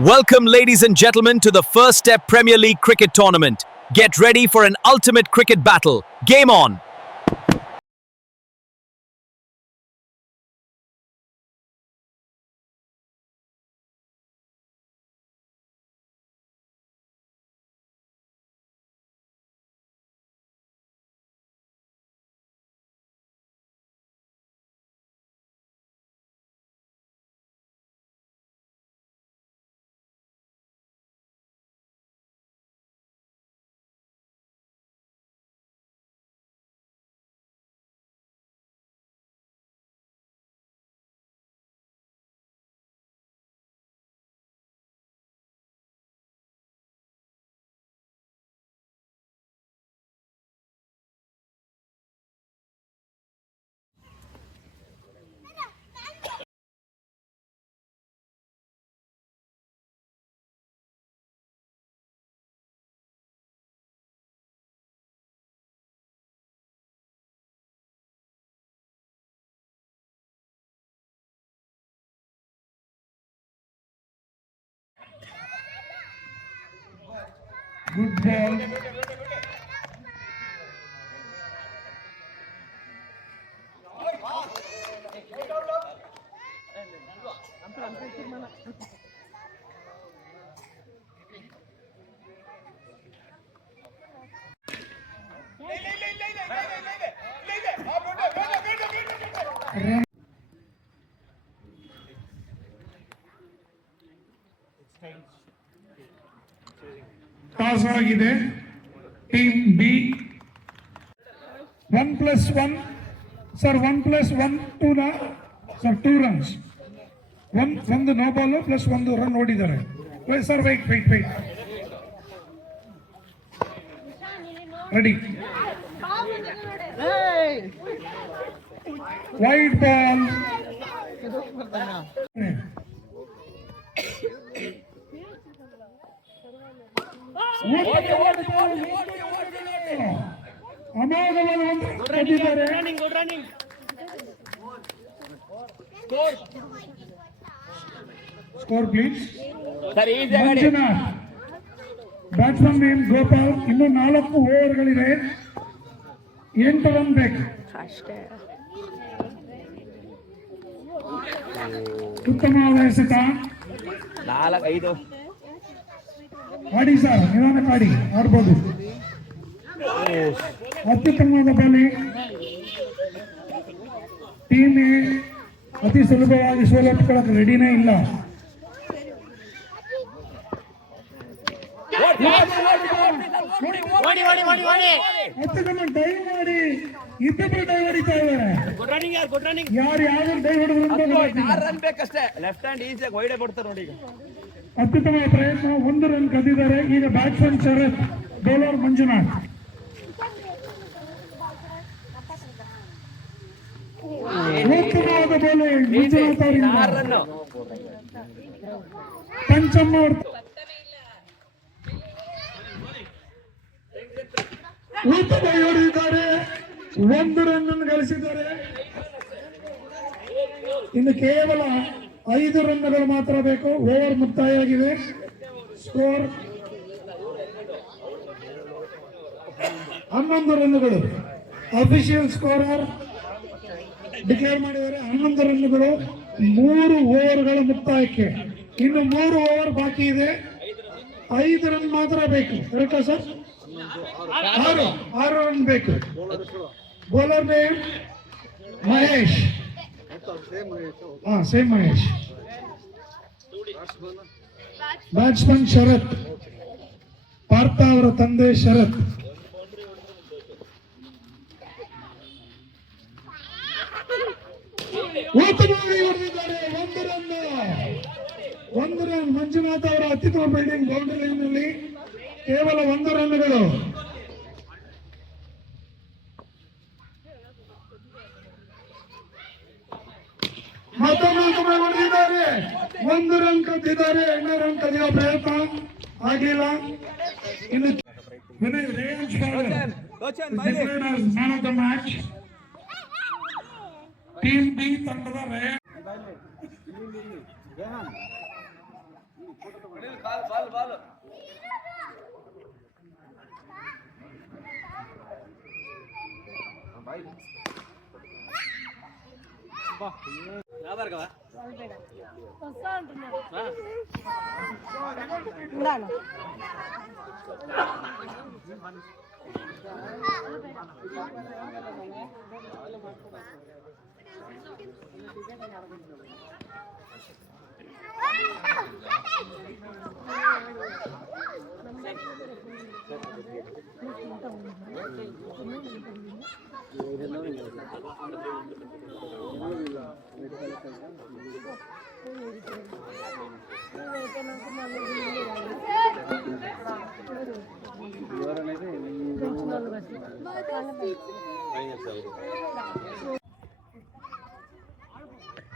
Welcome, ladies and gentlemen, to the First Step Premier League Cricket Tournament. Get ready for an ultimate cricket battle. Game on! Good ball. Toss ಆಗಿದೆ team B 1+1 sir 1+1 2 ನ sir 2 runs ಒಂದು no ball plus ಒಂದು run ಹೊಡಿದ್ದಾರೆ sir wide ready wide ball score please Manjunath batsman name Gopal ಇನ್ನು 4 ಓವರ್ಗಳಿವೆ 8 run ಬೇಕು ಉತ್ತಮವಾದ ಎಸೆತ 4-5 ಆಡಿ ಸರ್ ನಿಧಾನಕ್ಕೆ ಆಡಿ ಆಡ್ಬೋದು ಅತ್ಯುತ್ತಮವಾದ ಬೌಲಿಂಗ್ ಟೀಮ್ ಅತಿ ಸುಲಭವಾಗಿ ಸೋಲೊಪ್ಕೊಳ್ಳಕ್ಕೆ ರೆಡಿನೇ ಇಲ್ಲ ಅತ್ಯುತ್ತಮ ಡೈವ್ ಮಾಡಿ ಇಬ್ಬರು ಡೈವ್ ಹೊಡಿತಾ ಇದ್ದಾರೆ ಯಾರು ಡೈವ್ ಬೇಕಷ್ಟೇ ಲೆಫ್ಟ್ ಹ್ಯಾಂಡ್ ಈಸಿಯಾಗಿ ವೈಡ್ ಕೊಡ್ತಾರೆ ನೋಡಿ ಈಗ ಅತ್ಯುತ್ತಮ ಪ್ರಯತ್ನ 1 ರನ್ ಕದ್ದಿದ್ದಾರೆ ಈಗ ಬ್ಯಾಟ್ಸ್ಮನ್ ಶರತ್ ಬೌಲರ್ ಮಂಜುನಾಥ್ ಉತ್ತಮವಾದ ಬೌಲಿಂಗ್ ಮಂಜುನಾಥ್ ಅವರಿಂದ ಪಂಚಮ್ಮ ಉತ್ತಮ ಹೊಡೆದಿದ್ದಾರೆ 1 ರನ್ ಗಳಿಸಿದ್ದಾರೆ ಇನ್ನು ಕೇವಲ 5 ರನ್ಗಳು ಮಾತ್ರ ಬೇಕು ಓವರ್ ಮುಕ್ತಾಯವಾಗಿದೆ ಸ್ಕೋರ್ 11 ರನ್ಗಳು ಅಫಿಷಿಯಲ್ ಸ್ಕೋರರ್ ಡಿಕ್ಲೇರ್ ಮಾಡಿದ್ದಾರೆ 11 ರನ್ಗಳು 3 ಓವರ್ಗಳ ಮುಕ್ತಾಯಕ್ಕೆ ಇನ್ನು 3 ಓವರ್ ಬಾಕಿ ಇದೆ 5 ರನ್ ಮಾತ್ರ ಬೇಕು ಕರೆಕ್ಟಾ ಸರ್ 6 ರನ್ ಬೇಕು bowler name Mahesh same Mahesh batsman Sharath Partha ಅವರ ತಂದೆ ಶರತ್ ಉತ್ತಮವಾಗಿ ಹೊಡೆದಿದ್ದಾರೆ 1 ರನ್ ಮಂಜುನಾಥ್ ಅವರ ಅತ್ಯುತ್ತಮ ಫೀಲ್ಡಿಂಗ್ ಬೌಂಡ್ರಿ ಲೈನ್ನಲ್ಲಿ ಕೇವಲ 1 ರನ್ಗಳು ಮತ್ತೊಮ್ಮೆ ಹೊಡೆದಿದ್ದಾರೆ 1 ರನ್ ಕದ್ದಿದ್ದಾರೆ 2 ರನ್ ಕದಿಯೋ ಪ್ರಯತ್ನ ಆಗಿಲ್ಲ ಇನ್ನು range man of the match team B ತಂಡದ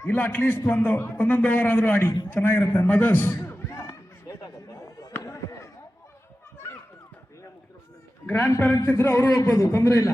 ಇಲ್ಲ ಅಟ್ಲೀಸ್ಟ್ ಒಂದೊಂದು ಓವರ್ ಆದ್ರೂ ಆಡಿ ಚೆನ್ನಾಗಿರುತ್ತೆ. ಮದರ್ಸ್ ಗ್ರ್ಯಾಂಡ್ ಪೇರೆಂಟ್ಸ್ ಇದ್ರೆ ಅವರು ಹೋಗ್ಬೋದು, ತೊಂದರೆ ಇಲ್ಲ.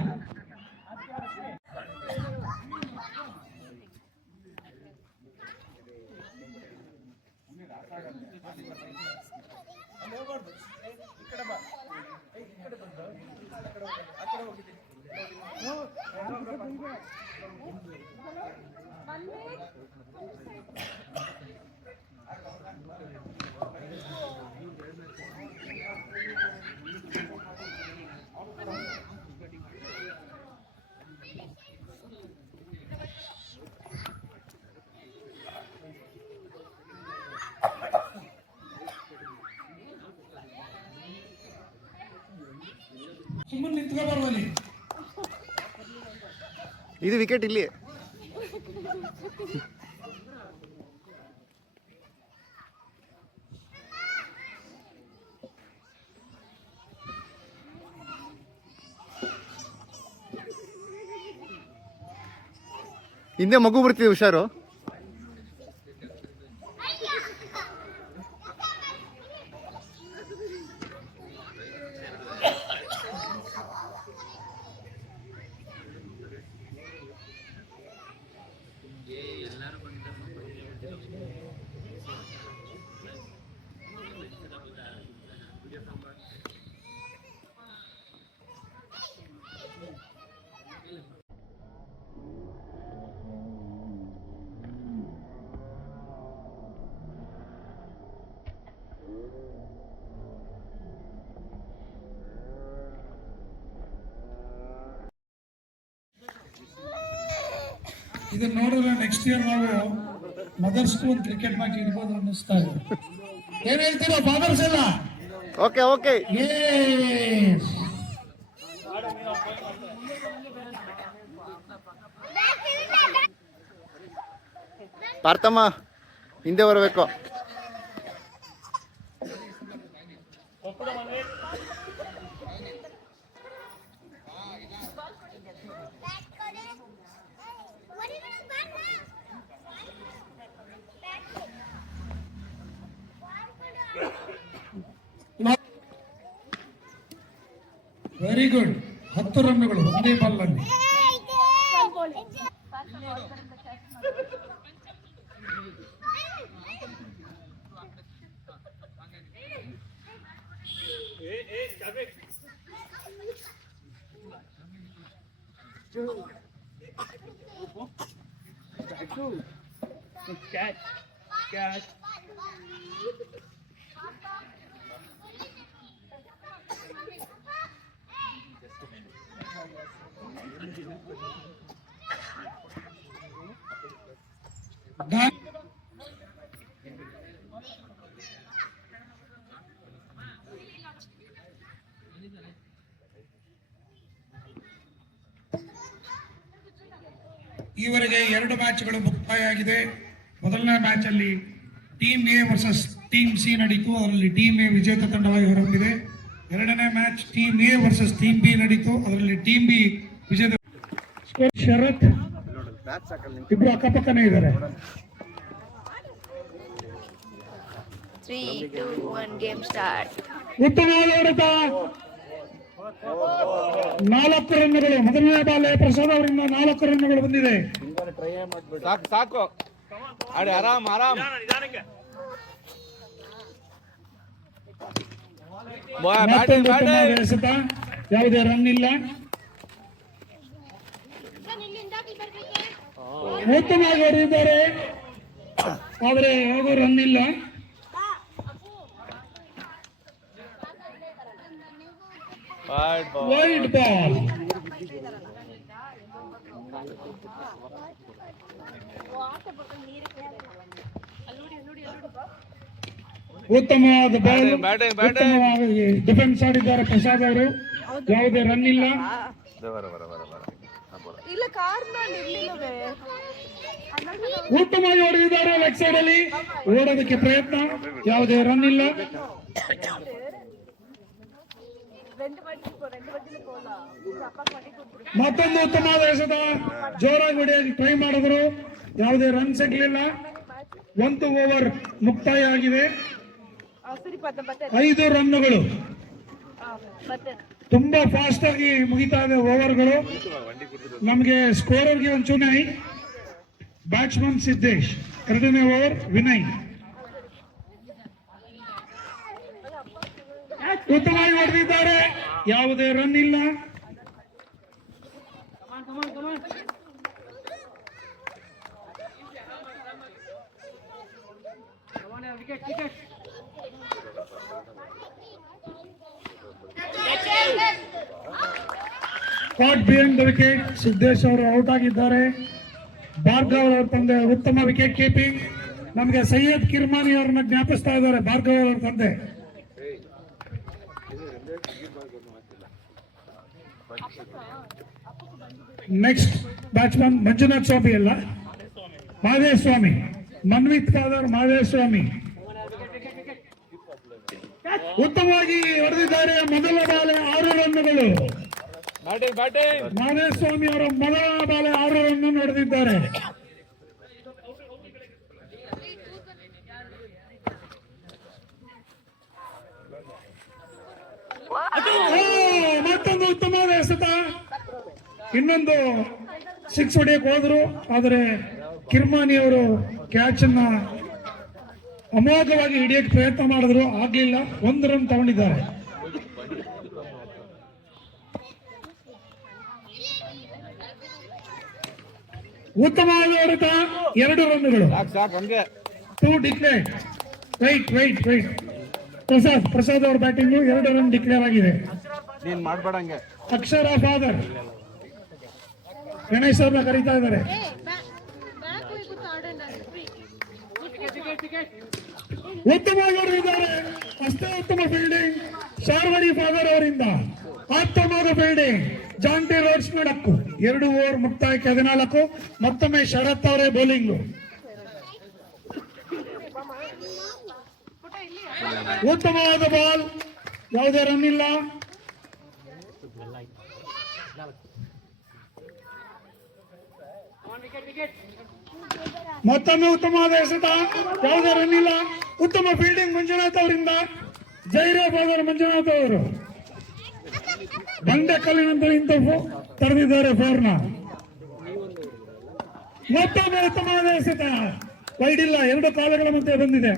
ಸುಮ್ಮನೆ ನಿಂತ್ಕೋಬಾರ್ದಲ್ಲಿ. ಇದು ವಿಕೆಟ್ ಇಲ್ಲಿ. ಹಿಂದೆ ಮಗು ಬರ್ತಿದೆ, ಹುಷಾರು. ಇದನ್ನ ನೋಡಿದ್ರೆ ನೆಕ್ಸ್ಟ್ ಇಯರ್ ನಾವು ಮದರ್ಸ್ ಒಂದು ಕ್ರಿಕೆಟ್ ಮ್ಯಾಚ್ ಇಡ್ಬೋದು ಅನ್ನಿಸ್ತಾ ಇದೆ. ಏನ್ ಹೇಳ್ತೀರಾ ಫಾದರ್ಸ್ ಎಲ್ಲ? Okay okay. ಪಾರ್ಥಮ್ಮ ಹಿಂದೆ ಬರಬೇಕು. Very good. 10 ರನ್ನುಗಳು ಒಂದೇ ಬಾಲ್ನಲ್ಲಿ. Catch. ಈವರೆಗೆ 2 ಮ್ಯಾಚ್ಗಳು ಮುಕ್ತಾಯ ಆಗಿದೆ. ಮೊದಲನೇ ಮ್ಯಾಚ್ ಅಲ್ಲಿ team A versus team C ನಡೀತು. ಅದರಲ್ಲಿ ಟೀಮ್ ಎ ವಿಜೇತ ತಂಡವಾಗಿ ಹೊರಹೊಮ್ಮಿದೆ. ಎರಡನೇ match team A versus team B ನಡೀತು. ಅದರಲ್ಲಿ ಟೀಮ್ ಬಿ ವಿಜೇತ. ಶರತ್ ಇಬ್ರು ಅಕ್ಕಪಕ್ಕನೇ ಇದ್ದಾರೆ. 3, 2, 1 ಗೇಮ್ ಸ್ಟಾರ್ಟ್. ಉತ್ತಮವಾದ ಹೊಡೆತ. 4 ರನ್ನುಗಳು. ಮೊದಲನೇ ಬಾಲ್ ಪ್ರಸಾದ್ ಅವರಿಂದ 4 ರನ್ನುಗಳು ಬಂದಿದೆ. ಸಾಕು ಆಡಿ ಆರಾಮ್. ಮತ್ತೊಂದು ಉತ್ತಮವಾದ ಎಸೆತ, ಯಾವುದೇ ರನ್ ಇಲ್ಲ. ಉತ್ತಮವಾಗಿ ಹೊಡೆದಿದ್ದಾರೆ, ಆದರೆ ಯಾವುದೂ ರನ್ ಇಲ್ಲ. Wide ball. ಉತ್ತಮವಾದ ಬಾಲ್, ಉತ್ತಮವಾಗಿ ಡಿಫೆನ್ಸ್ ಆಡಿದ್ದಾರೆ ಪ್ರಸಾದ್ ಅವರು. ಯಾವುದೇ ರನ್ ಇಲ್ಲ. ಉತ್ತಮವಾಗಿ ಹೊಡೆದಿದ್ದಾರೆ ಲೆಗ್ ಸೈಡ್ ಅಲ್ಲಿ, ಓಡೋದಕ್ಕೆ ಪ್ರಯತ್ನ, ಯಾವುದೇ ರನ್ ಇಲ್ಲ. ಮತ್ತೊಂದು ಉತ್ತಮವಾದ ಎಸೆತ, ಜೋರಾಗಿ ಹೊಡೆಯಕ್ಕೆ ಟ್ರೈ ಮಾಡಿದ್ರು, ಯಾವುದೇ ರನ್ ಸಿಗಲಿಲ್ಲ. 1 ಓವರ್ ಮುಕ್ತಾಯ ಆಗಿದೆ. 5 ರನ್ನುಗಳು. ತುಂಬಾ ಫಾಸ್ಟ್ ಆಗಿ ಮುಗಿತಾ ಇದೆ ಓವರ್ಗಳು. ನಮಗೆ ಸ್ಕೋರರ್ಗೆ ಒಂದು ಚುನಾಯಿ. ಬ್ಯಾಟ್ಸ್ಮನ್ ಸಿದ್ದೇಶ್, 2ನೇ ಓವರ್ ವಿನಯ್. ಉತ್ತಮವಾಗಿ ಹೊಡೆದಿದ್ದಾರೆ, ಯಾವುದೇ ರನ್ ಇಲ್ಲ. ಕಾಟ್ ಬಿಹೈಂಡ್ ದ ವಿಕೆಟ್. ಸಿದ್ದೇಶ್ ಅವರು ಔಟ್ ಆಗಿದ್ದಾರೆ. ಭಾರ್ಗವ್ ಅವರ ತಂದೆ ಉತ್ತಮ ವಿಕೆಟ್ ಕೀಪಿಂಗ್. ನಮಗೆ ಸೈಯದ್ ಕಿರ್ಮಾನಿ ಅವರನ್ನ ಜ್ಞಾಪಿಸ್ತಾ ಇದ್ದಾರೆ ಭಾರ್ಗವ್ ಅವರ ತಂದೆ. ನೆಕ್ಸ್ಟ್ ಬ್ಯಾಟ್ಸ್ಮನ್ ಮಂಜುನಾಥ್ ಸ್ವಾಮಿ ಅಲ್ಲ, ಮಹದೇವ್ ಸ್ವಾಮಿ. ಮನ್ವಿತ್ ಫಾದರ್ ಮಹದೇವ್ ಸ್ವಾಮಿ ಉತ್ತಮವಾಗಿ ಹೊಡೆದಿದ್ದಾರೆ. ಮೊದಲ ಬಾಲೆ 6 ರನ್ನುಗಳು. ಮಹದೇವ್ ಸ್ವಾಮಿ ಅವರ ಮೊದಲ ಬಾಲೆ 6 ರನ್ ಹೊಡೆದಿದ್ದಾರೆ. ಮತ್ತೊಂದು ಉತ್ತಮವಾದ ಎಸೆತ. ಇನ್ನೊಂದು 6 ಹೊಡೆಯಕ್ಕೆ ಹೋದ್ರು, ಆದರೆ ಕಿರ್ಮಾನಿ ಅವರು ಕ್ಯಾಚ್ ಅನ್ನ ಅಮೋಘವಾಗಿ ಹಿಡಿಯಕ್ಕೆ ಪ್ರಯತ್ನ ಮಾಡಿದ್ರು, ಆಗ್ಲಿಲ್ಲ. 1 ರನ್ ತಗೊಂಡಿದ್ದಾರೆ. ಉತ್ತಮವಾದ ಹೊಡೆತ, 2 ರನ್ನುಗಳು. 2 ಡಿಕ್ಲೇರ್. ವೈಟ್ ಪ್ರಸಾದ್ ಅವರ ಬ್ಯಾಟಿಂಗ್ 2 ರನ್ ಡಿಕ್ಲೇರ್ ಆಗಿದೆ. ಅಕ್ಷರ ಫಾದರ್ ಗಣೇಶ್ ಅವ್ರನ್ನ ಕರೀತಾ ಇದ್ದಾರೆ. ಉತ್ತಮವಾಗಿ ಹೊಡೆದಿದ್ದಾರೆ, ಅಷ್ಟೇ ಉತ್ತಮ ಫೀಲ್ಡಿಂಗ್ ಶಾರ್ವರಿ ಫಾದರ್ ಅವರಿಂದ. ಉತ್ತಮವಾದ ಫೀಲ್ಡಿಂಗ್ ಜಾಂಟಿ ರೋಡ್ಸ್ ಮಾಡಕ್ಕು. 2 ಓವರ್ ಮುಕ್ತಾಯಕ್ಕೆ 14. ಮತ್ತೊಮ್ಮೆ ಶರತ್ ಅವರೇ ಬೌಲಿಂಗ್. ಉತ್ತಮವಾದ ಬಾಲ್, ಯಾವುದೇ ರನ್ ಇಲ್ಲ. ಮತ್ತೊಮ್ಮೆ ಉತ್ತಮವಾದ ಎಸೆತ, ಯಾವುದೇ ರನ್ ಇಲ್ಲ. ಉತ್ತಮ ಫೀಲ್ಡಿಂಗ್ ಮಂಜುನಾಥ್ ಅವರಿಂದ. ಜೈರೇ ಫಾದರ್ ಮಂಜುನಾಥ್ ಅವರು ಬಂಡೆಕಲ್ಲಿನಂತ ನಿಂತು ತಡೆದಿದ್ದಾರೆ ಫೋರ್ನ. ಮತ್ತೊಮ್ಮೆ ಉತ್ತಮವಾದ ಎಸೆತ, ವೈಡ್ ಇಲ್ಲ, 2 ಕಾಲುಗಳ ಮಧ್ಯೆ ಬಂದಿದೆ.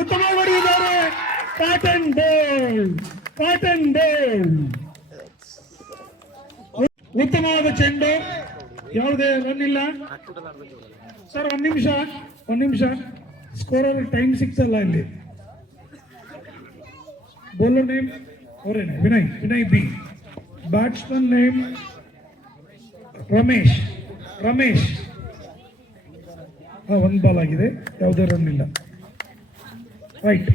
ಉತ್ತಮವಾಗಿ ಹೊಡೆದಿದ್ದಾರೆ. ಕಾಟನ್ ಬೋಲ್. ಉತ್ತಮವಾದ ಚೆಂಡು, ಯಾವುದೇ ರನ್ ಇಲ್ಲ. ಸರ್ ಒಂದ್ ನಿಮಿಷ ಸ್ಕೋರರ್ ಟೈಮ್ ಸಿಕ್ಸಲ್ಲ ಇಲ್ಲಿ. ಬೌಲರ್ ನೇಮ್ ಅವರೇನೆ, Vinay B. Batsman name Ramesh. 1 ball ಆಗಿದೆ, ಯಾವುದೇ ರನ್ ಇಲ್ಲ. ರೈಟ್.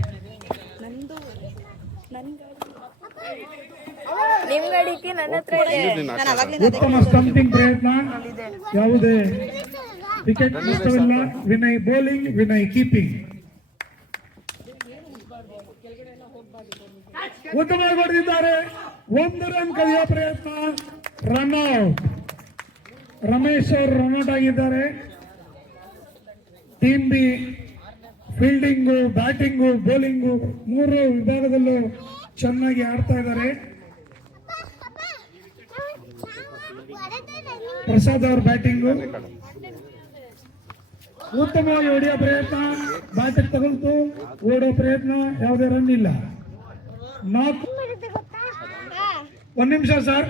ಉತ್ತಮ ಸ್ಟಂಪಿಂಗ್ ಪ್ರಯತ್ನ, ಯಾವುದೇ ವಿಕೆಟ್ ನಷ್ಟವಿಲ್ಲ. Vinay bowling, Vinay keeping. ಉತ್ತಮವಾಗಿ ಹೊಡೆದಿದ್ದಾರೆ. 1 ರನ್ ಕದಿಯುವ ಪ್ರಯತ್ನ, ರನ್ ಔಟ್. ರಮೇಶ್ ಅವರು ರನ್ ಔಟ್ ಆಗಿದ್ದಾರೆ. Team B fielding, batting, bowling 3 ವಿಭಾಗದಲ್ಲೂ ಚೆನ್ನಾಗಿ ಆಡ್ತಾ ಇದ್ದಾರೆ. ಪ್ರಸಾದ್ ಅವ್ರ ಬ್ಯಾಟಿಂಗು. ಉತ್ತಮವಾಗಿ ಹೊಡೆಯೋ ಪ್ರಯತ್ನ, ಬ್ಯಾಟಿಗೆ ತಗಲ್ತು, ಓಡೋ ಪ್ರಯತ್ನ, ಯಾವುದೇ ರನ್ ಇಲ್ಲ. 4 1 ನಿಮಿಷ sir.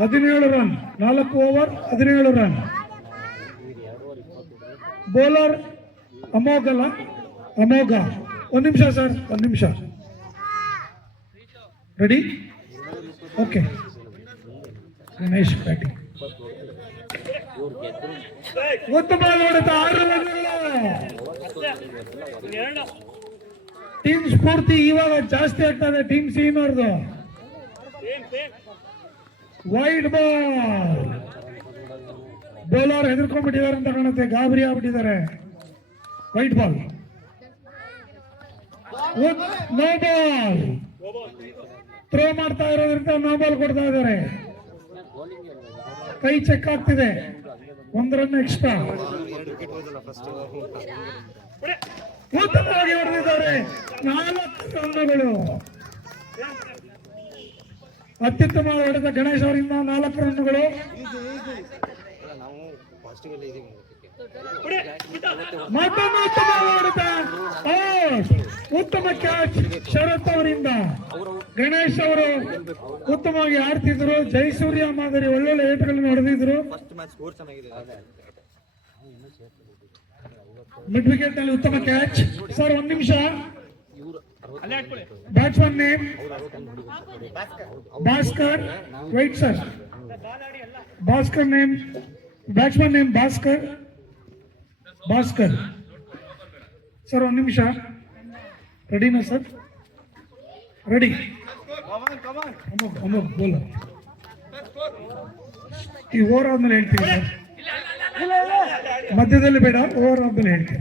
17 run, 4 over 17 run. Bowler Amogha. 1 ನಿಮಿಷ ಸರ್, 1 ನಿಮಿಷ. ರೆಡಿ? ಓಕೆ. ಗಣೇಶ್ ಬ್ಯಾಟಿಂಗ್. ಉತ್ತಮ ಹೊಡೆತ, 6 ರನ್ಗಳು. ಟೀಮ್ ಸ್ಫೂರ್ತಿ ಇವಾಗ ಜಾಸ್ತಿ ಆಗ್ತದೆ. ಟೀಮ್ ಸೀನರ್ದು ವೈಡ್ ಬಾಲ್. ಬೌಲರ್ ಹೆದರ್ಕೊಂಡ್ಬಿಟ್ಟಿದ್ದಾರೆ ಅಂತ ಕಾಣುತ್ತೆ, ಗಾಬರಿ ಆಗ್ಬಿಟ್ಟಿದ್ದಾರೆ. Wide ball, no ball. Throw ಮಾಡ್ತಾ ಇರೋದ್ರಿಂದ ನೋ ಬಾಲ್ ಕೊಡ್ತಾ ಇದ್ದಾರೆ. ಕೈ ಚೆಕ್ ಆಗ್ತಿದೆ, 1 ರನ್ ಎಕ್ಸ್ಟ್ರಾ. ಉತ್ತಮವಾಗಿ ಹೊಡೆದಿದ್ದಾರೆ, 4 ರನ್ಗಳು. ಅತ್ಯುತ್ತಮವಾಗಿ ಹೊಡೆದ ಗಣೇಶ್ ಅವರಿಂದ 4 ರನ್ಗಳು. ಮತ್ತೊಂದು ಉತ್ತಮ ಹೊಡೆತ, ಉತ್ತಮ ಕ್ಯಾಚ್ ಶರತ್ ಅವರಿಂದ. ಗಣೇಶ್ ಅವರು ಉತ್ತಮವಾಗಿ ಆಡ್ತಿದ್ರು, ಜಯಸೂರ್ಯ ಮಾದರಿ ಒಳ್ಳೊಳ್ಳೆ ಏಟುಗಳನ್ನು ಹೊಡೆದಿದ್ರು. ಮಿಡ್ ವಿಕೆಟ್ ನಲ್ಲಿ ಉತ್ತಮ ಕ್ಯಾಚ್. ಸರ್ 1 ನಿಮಿಷ. Batsman name Bhaskar. White sir. Bhaskar name, batsman name Bhaskar. Sir 1 ನಿಮಿಷ. ರೆಡಿನಾ ಸರ್? ರೆಡಿ. ಬೋಲ ಈ ಓವರ್ ಆದ್ಮೇಲೆ ಹೇಳ್ತೀನಿ ಸರ್, ಮಧ್ಯದಲ್ಲಿ ಬೇಡ, ಓವರ್ ಆದ್ಮೇಲೆ ಹೇಳ್ತೀನಿ.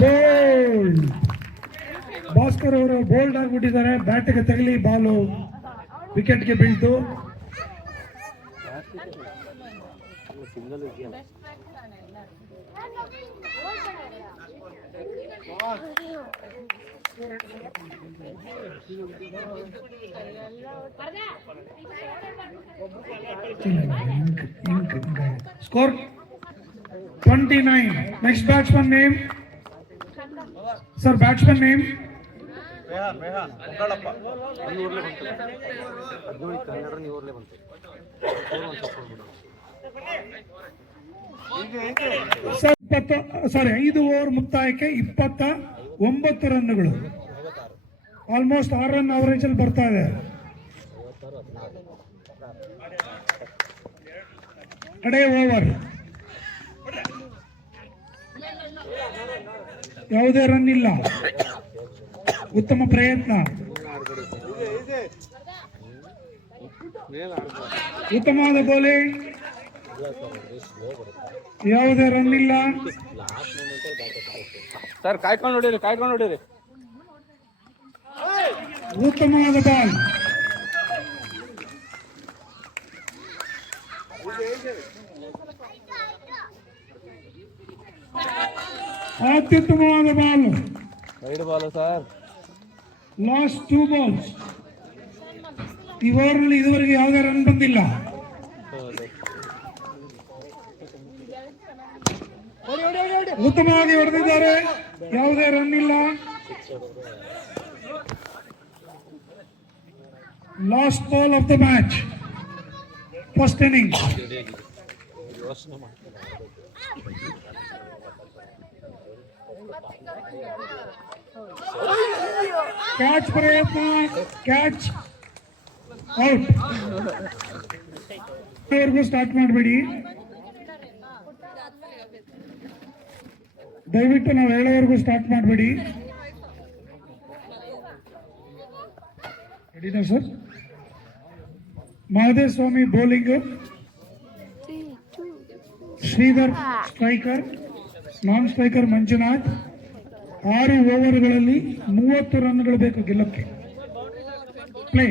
ಬೋಲ್ಡ್. ಭಾಸ್ಕರ್ ಅವರು bold ಆಗಿಬಿಟ್ಟಿದ್ದಾರೆ. ಬ್ಯಾಟಿಗೆ ತಗಲಿ Balu ವಿಕೆಟ್ಗೆ ಬೀಳ್ತು. Score 29. Next batsman name. Sir, batsman name. Sorry, 5 over ಮುಕ್ತಾಯಕ್ಕೆ 29 ರನ್ಗಳು. ಆಲ್ಮೋಸ್ಟ್ 6 ರನ್ ಅವರೇಜ್ ಅಲ್ಲಿ ಬರ್ತಾ ಇದೆ. ಕಡೆ ಓವರ್ ಯಾವುದೇ ರನ್ ಇಲ್ಲ. ಉತ್ತಮ ಪ್ರಯತ್ನ, ಉತ್ತಮವಾದ ಬೌಲಿಂಗ್, ಯಾವುದೇ ರನ್ ಇಲ್ಲ. ಸರ್ ಕಾಯ್ಕೊಂಡು ಹೊಡೀರಿ. ಉತ್ತಮವಾದ ಬಾಲ್, ಅತ್ಯುತ್ತಮವಾದ ಬಾಲ್. Sir last 2 balls. ಈ ಓವರ್ನಲ್ಲಿ ಇದುವರೆಗೆ ಯಾವುದೇ ರನ್ ಬಂದಿಲ್ಲ. ಉತ್ತಮವಾಗಿ ಹೊಡೆದಿದ್ದಾರೆ, ಯಾವುದೇ ರನ್ ಇಲ್ಲ. Last ball of the match, first inning. Catch ಪ್ರಯತ್ನ, ಕ್ಯಾಚ್ ಔಟ್. ಸ್ಟಾರ್ಟ್ ಮಾಡಬೇಡಿ ದಯವಿಟ್ಟು, ನಾವು ಹೇಳೋವರೆಗೂ ಸ್ಟಾರ್ಟ್ ಮಾಡಬೇಡಿ. ರೆಡಿನಾ ಸರ್? ಮಹದೇವ್ ಸ್ವಾಮಿ ಬೌಲಿಂಗ್, ಶ್ರೀಧರ್ ಸ್ಟ್ರೈಕರ್, ನಾನ್ ಸ್ಟ್ರೈಕರ್ ಮಂಜುನಾಥ್. 6 ಓವರ್ಗಳಲ್ಲಿ 30 ರನ್ಗಳು ಬೇಕು ಗೆಲ್ಲಕ್ಕೆ. ಪ್ಲೇ.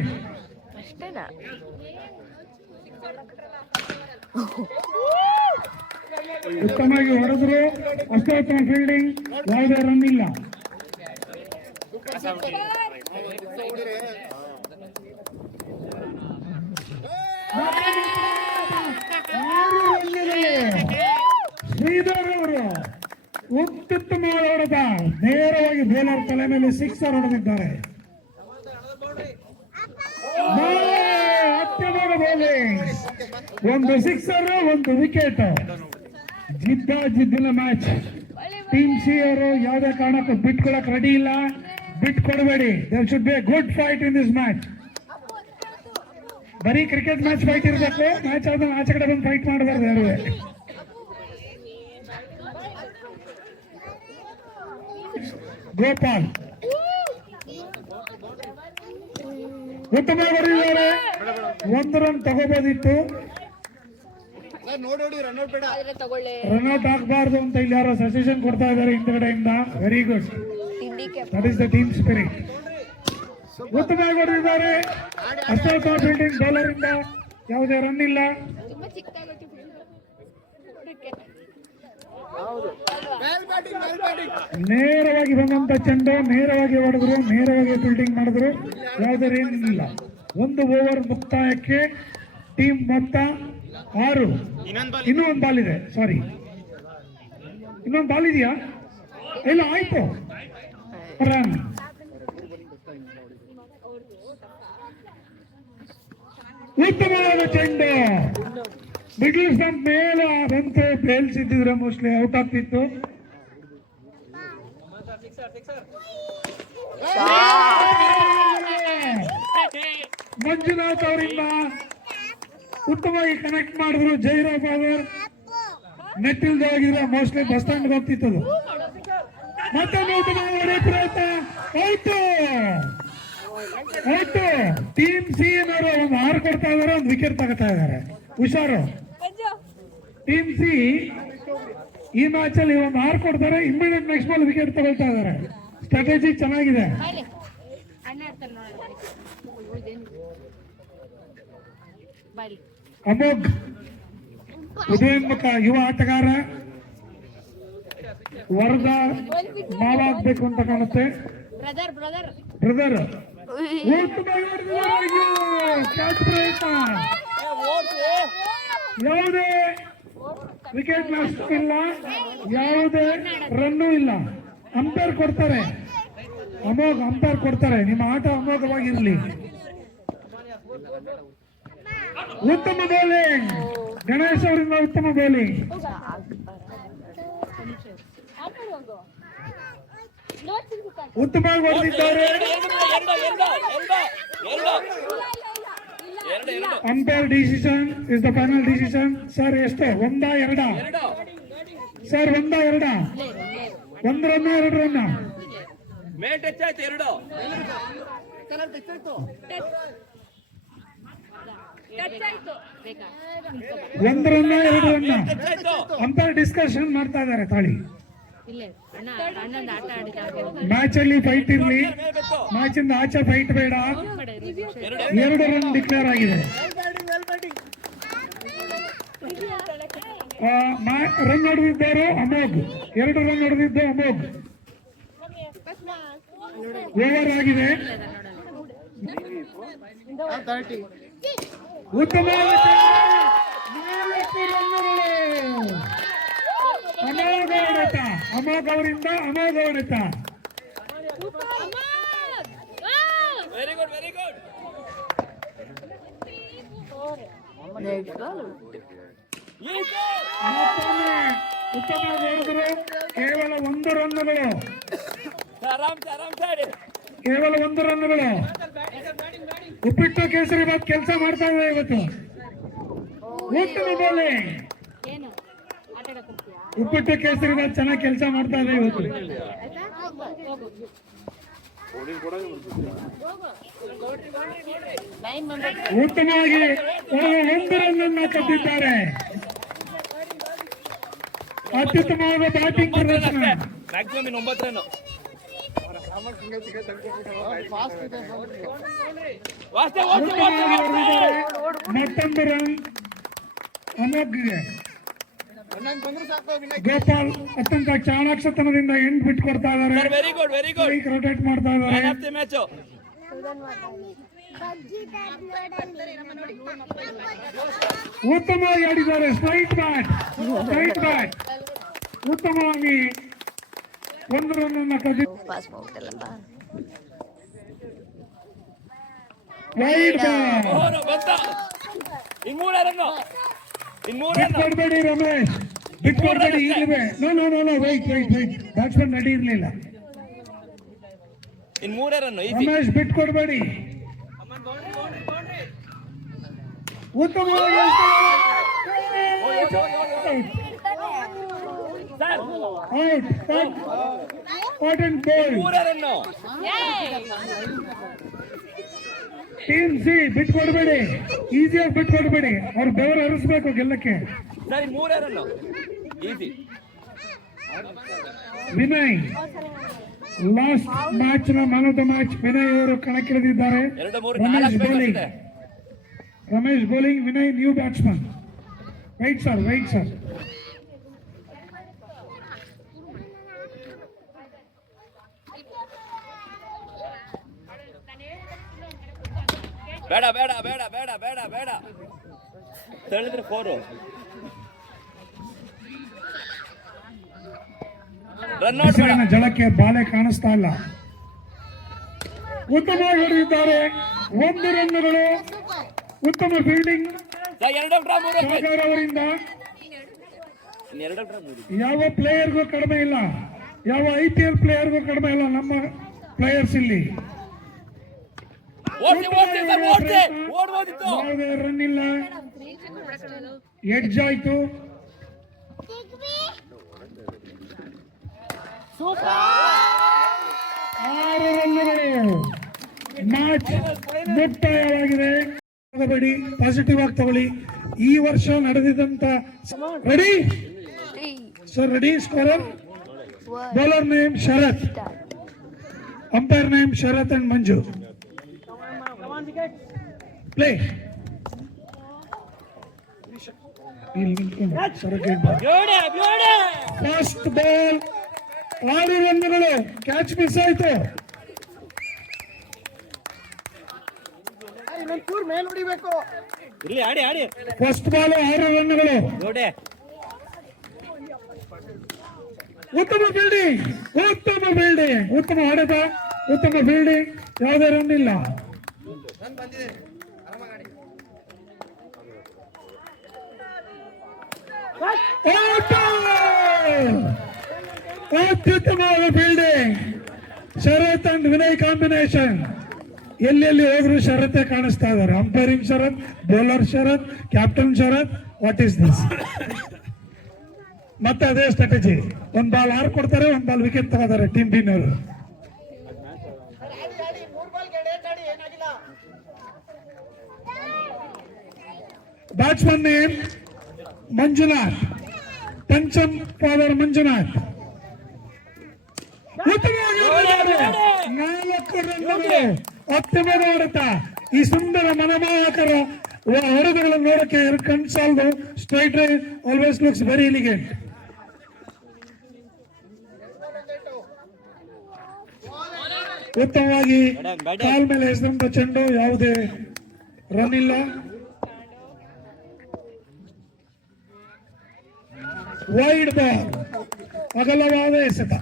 ಉತ್ತಮವಾಗಿ ಹೊಡೆದ್ರು, ಅಷ್ಟೇ ಉತ್ತಮ ಫೀಲ್ಡಿಂಗ್, ಯಾವುದೇ ರನ್ ಇಲ್ಲ. ಬೌಲರ್ ತಲೆ ಮೇಲೆ ಸಿಕ್ಸರ್ ಹೊಡೆದಿದ್ದಾರೆ. ಅತ್ಯಮೋಘ ಬೌಲಿಂಗ್, ಒಂದು ಸಿಕ್ಸರ್, ಒಂದು ವಿಕೆಟ್. ಜಿದ್ದಿನ ಮ್ಯಾಚ್. ಟೀಮ್ ಸಿ ಅವರು ಯಾವುದೇ ಕಾರಣಕ್ಕೂ ಬಿಟ್ಕೊಳಕ್ ರೆಡಿ ಇಲ್ಲ. ಬಿಟ್ಕೊಡ್ಬೇಡಿ. There should be a good fight in this match. ಬರೀ ಕ್ರಿಕೆಟ್ ಮ್ಯಾಚ್ ಫೈಟ್ ಇರಬೇಕು. ಮ್ಯಾಚ್ ಆದ್ಮೇಲೆ ಆಚೆ ಕಡೆ ಬಂದು ಫೈಟ್ ಮಾಡಬಾರ್ದು ಯಾರು. ಗೋಪಾಲ್ ಉತ್ತಮ ಹೊಡೆದಿದ್ದಾರೆ. 1 ರನ್ ತಗೋಬೋದಿತ್ತು. ರನ್ಔಟ್ ಆಗಬಾರ್ದು ಅಂತ ಇಲ್ಲಿ ಯಾರೋ ಸಜೆಷನ್ ಕೊಡ್ತಾ ಇದ್ದಾರೆ ಹಿಂದ್ಗಡೆಯಿಂದ. Very good, that is the team spirit. ಉತ್ತಮವಾಗಿ ಹೊಡೆದಿದ್ದಾರೆ. ಅಷ್ಟೇ ಫೀಲ್ಡಿಂಗ್ ಬೌಲರ್ ಇಂದ ಯಾವುದೇ ರನ್ ಇಲ್ಲ. ನೇರವಾಗಿ ಬಂದಂತ ಚೆಂಡು ನೇರವಾಗಿ ಹೊಡೆದ್ರು, ನೇರವಾಗಿ ಫೀಲ್ಡಿಂಗ್ ಮಾಡಿದ್ರು, ಯಾವುದೇ ರನ್ ಇಲ್ಲ. 1 ಓವರ್ ಮುಕ್ತಾಯಕ್ಕೆ ಟೀಮ್ ಮೊತ್ತ 6. ಇನ್ನೂ ಒಂದು ಬಾಲ್ ಇದೆ. ಸಾರಿ, ಇನ್ನೊಂದು ಬಾಲ್ ಇದೆಯಾ? ಇಲ್ಲ, ಆಯ್ತು. ರನ್. ಉತ್ತಮವಾದ ಚೆಂಡು ಮಿಡ್ಲ್ ಸ್ಟಂಪ್ ಮೇಲೆ ಬಂತು. ಬೇಲ್ಸಿದ್ರೆ ಮೋಸ್ಟ್ಲಿ ಔಟ್ ಆಗ್ತಿತ್ತು. ಮಂಜುನಾಥ್ ಅವರಿಂದ ಉತ್ತಮವಾಗಿ ಕನೆಕ್ಟ್ ಮಾಡಿದ್ರು. ಜೈರಾಬ್ ಅವರು ನೆಟ್ ಇಲ್ದೆ ಆಗಿದ್ರೆ ಮೋಸ್ಟ್ಲಿ ಬಸ್ ಸ್ಟ್ಯಾಂಡ್ ಹೋಗ್ತಿತ್ತು. ಮತ್ತೊಂದು ಉತ್ತಮವಾಗಿ ಪ್ರಯತ್ನ. ಔಟು. ಟೀಮ್ ಸಿ ಏನವರು ಒಂದು 6 ಕೊಡ್ತಾ ಇದಾರೆ, ಒಂದು ವಿಕೆಟ್ ತಗೋತಾ ಇದಾರೆ. ಹುಷಾರು. ಟೀಮ್ ಸಿ ಈ ಮ್ಯಾಚ್ ಅಲ್ಲಿ ಒಂದು 6 ಕೊಡ್ತಾರೆ, ಇಮಿಡಿಯೇಟ್ ನೆಕ್ಸ್ಟ್ ಬಾಲ್ ವಿಕೆಟ್ ತಗೊಳ್ತಾ ಇದಾರೆ. ಸ್ಟ್ರಾಟಜಿ ಚೆನ್ನಾಗಿದೆ. ಅಮೋಘ್ ಉದಯೋನ್ಮುಖ ಯುವ ಆಟಗಾರ. ವರದ ಮಾವ ಆಗ್ಬೇಕು ಅಂತ ಕಾಣುತ್ತೆ. ಬ್ರದರ್ ಕ್ಯಾಚ್ ಪ್ರಯತ್ನ. ಯಾವುದೇ ವಿಕೆಟ್ ನಷ್ಟ ಇಲ್ಲ, ಯಾವುದೇ ರನ್ನೂ ಇಲ್ಲ. ಅಂಪೈರ್ ಕೊಡ್ತಾರೆ. ಅಂಪೈರ್ ಕೊಡ್ತಾರೆ. ನಿಮ್ಮ ಆಟ ಅಮೋಘವಾಗಿರ್ಲಿ. ಉತ್ತಮ ಬೌಲಿಂಗ್ ಗಣೇಶ್ ಅವರಿಂದ. ಉತ್ತಮ ಬೌಲಿಂಗ್. ಉತ್ತಮವಾಗಿ ಹೊಡೆದಿದ್ದಾರೆ. Umpire decision is the final decision. Sir ಎಷ್ಟು? 1-2 sir? 1-2 1 run 2 run. 1 run 2 run. Umpire discussion ಮಾಡ್ತಾ ಇದ್ದಾರೆ. ತಾಳಿ ಮ್ಯಾಚ್ ಅಲ್ಲಿ ಫೈಟ್ ಇರ್ಲಿ, ಮ್ಯಾಚ್ ಇಂದ ಆಚೆ ಫೈಟ್ ಬೇಡ. 2 ರನ್ ಡಿಕ್ಲೇರ್ ಆಗಿದೆ. ರನ್ ಹೊಡೆದಿದ್ದರು ಅಮೋಘ್. 2 ರನ್ ಹೊಡೆದಿದ್ದು ಅಮೋಘ್. ಓವರ್ ಆಗಿದೆ. ಉತ್ತಮ ಅಮೋಘ್ ಅವರಿಂದ. ಅಮೋಘ್ ಹೊಡೆತ. Very good. ಉತ್ತಮ ಹೊಡೆದರು. ಕೇವಲ 1 ರನ್ನುಗಳು. ಕೇವಲ 1 ರನ್ನುಗಳು. ಉಪ್ಪಿಟ್ಟು ಕೇಸರಿ ಬಾತ್ ಕೆಲಸ ಮಾಡ್ತಾ ಇದೆ ಇವತ್ತು. ಉತ್ತಮ ಬೌಲಿಂಗ್. ಉಪ್ಪಿಟ್ಟು ಕೇಸರಿ ಬಾತ್ ಚೆನ್ನಾಗಿ ಕೆಲಸ ಮಾಡ್ತಾ ಇದೆ ಇವತ್ತು. ಉತ್ತಮವಾಗಿ 1 ರನ್ ಕಟ್ಟಿದ್ದಾರೆ. ಅತ್ಯುತ್ತಮವಾದ ಬ್ಯಾಟಿಂಗ್ ಪ್ರದರ್ಶನ. Maximum 9 run. ಮತ್ತೊಂದು ರನ್ ಅಮೋಘ್ಗೆ. ಗೋಪಾಲ್ ಅತ್ಯಂತ ಚಾಣಾಕ್ಷತನದಿಂದ ಎಂಡ್ ಬಿಟ್ಕೊಡ್ತಾ ಇದ್ದಾರೆ. ರೊಟೇಟ್ ಮಾಡ್ತಾ ಇದ್ದಾರೆ. ಉತ್ತಮವಾಗಿ ಆಡಿದ್ದಾರೆ. ಸ್ಟ್ರೈಟ್ ಬ್ಯಾಟ್ ಉತ್ತಮವಾಗಿ ಒಂದು ರನ್ ಅನ್ನ ಕದಿ ಪಾಸ್ ಹೋಗ್ತಲ್ಲಪ್ಪ. Wide ball. ಓಹೋ, ಬಂತ. ಇನ್ 3 ರನ್ನು. ಬಿಟ್ಕೊಡ್ಬೇಡಿ ರಮೇಶ್, ಬಿಟ್ಕೊಡ್ಬೇಡಿ. ಈಗಲೇ no no no no wide batsman ನಡಿ ಇರ್ಲಿಲ್ಲ. ಇನ್ 3 ರನ್ನು. ಈಸಿ. ರಮೇಶ್ ಬಿಟ್ಕೊಡ್ಬೇಡಿ. ಉತ್ತಮವಾಗಿ sir, out. Important ball. 3 run. Team C ಬಿಟ್ಕೊಡ್ಬೇಡಿ, ಈಸಿಯಾಗಿ ಬಿಟ್ಕೊಡ್ಬೇಡಿ. ಅವ್ರು ಬೆವರು ಹರಿಸ್ಬೇಕು ಗೆಲ್ಲಕ್ಕೆ. ಸರ್, ಇನ್ 3 run. Easy. Vinay last match ನ man of the match Vinay ಅವರು ಕಣಕ್ಕಿಳಿದಿದ್ದಾರೆ. 2, 3, Ramesh 4 bowling, ಬೇಕಷ್ಟೇ. Ramesh bowling, Vinay new batsman. White sir. ಬೇಡ ಬೇಡ ಬೇಡ ಬೇಡ ಬೇಡ ಬೇಡ ತಳ್ಳಿದ್ರೆ 4. ರನ್ ಔಟ್ ಬೇಡ. ಜಳಕ್ಕೆ ಬಾಲೆ ಕಾಣಿಸ್ತಾ ಇಲ್ಲ. ಉತ್ತಮವಾಗಿ ಹೊಡೆದಿದ್ದಾರೆ. 1 ರನ್ನುಗಳು. ಉತ್ತಮ ಫೀಲ್ಡಿಂಗ್ ಸರ್, 2 ಔಟ್ 3 ಸಾಗರ್ ಅವರಿಂದ. ಇನ್ 2 ಔಟ್ 3. ಯಾವ ಪ್ಲೇಯರ್ಗೂ ಕಡಿಮೆ ಇಲ್ಲ, ಯಾವ IPL ಪ್ಲೇಯರ್ಗೂ ಕಡಿಮೆ ಇಲ್ಲ ನಮ್ಮ ಪ್ಲೇಯರ್ಸ್ ಇಲ್ಲಿ. ಓಡ್ಬೋದಿತ್ತು. ಯಾವುದೇ ರನ್ ಇಲ್ಲ, ಎಡ್ಜ್ ಆಯ್ತು. ಆರು ರನ್ನುಗಳು. ಮ್ಯಾಚ್ ಮುಕ್ತಾಯವಾಗಿದೆ. ಬೇಡಿ, ಪಾಸಿಟಿವ್ ಆಗಿ ತಗೊಳ್ಳಿ. ಈ ವರ್ಷ ನಡೆದಿದ್ದಂತ ready 3, sir, ready. Scorer 1, bowler name Sharath, start. Umpire name Sharath and Manju. Play. Fast ball. 6 ರನ್ನುಗಳು. ಕ್ಯಾಚ್ ಮಿಸ್ ಆಯ್ತು. ಇಲ್ಲಿ ಆಡಿ ಆಡಿ. ಫಸ್ಟ್ ಬಾಲ್ 6 ರನ್ನುಗಳು. ಜೋಡೆ. ಉತ್ತಮ ಫೀಲ್ಡಿಂಗ್, ಉತ್ತಮ ಹೊಡೆತ, ಉತ್ತಮ ಫೀಲ್ಡಿಂಗ್. ಯಾವುದೇ ರನ್ ಇಲ್ಲ. ಅತ್ಯುತ್ತಮವಾದ fielding. Sharath and Vinay combination. ಎಲ್ಲೆಲ್ಲಿ ಹೋದ್ರು ಶರತ್ತೆ ಕಾಣಿಸ್ತಾ ಇದ್ದಾರೆ. Umpiring Sharath, bowler Sharath, captain Sharath. What is this? ಮತ್ತೆ ಅದೇ ಸ್ಟ್ರಾಟಜಿ. 1 ಬಾಲ್ 6 ಕೊಡ್ತಾರೆ, 1 ಬಾಲ್ ವಿಕೆಟ್ ತಗೋತಾರೆ ಟೀಮ್ ಬಿನ್ನರ್. Batsman name Manjunath, Pancham father Manjunath. ಉತ್ತಮವಾಗಿ ಹೊಡೆದಿದ್ದಾರೆ. 4 ರನ್ನುಗಳು. ಅತ್ಯುತ್ತಮ ಹೊಡೆತ. ಈ ಸುಂದರ ಮನಮೋಹಕರ ಹೊಡೆತಗಳನ್ನು ನೋಡಕ್ಕೆ ಕಣ್ಸಾಲ್ದು. Straight drive always looks very elegant. ಉತ್ತಮವಾಗಿ ಕಾಲ್ ಮೇಲೆ ಎಸೆದಂತ ಚೆಂಡು. ಯಾವುದೇ ರನ್ ಇಲ್ಲ. ವೈಡ್ ಬಾಲ್, ಅಗಲವಾದ ಎಸೆತ.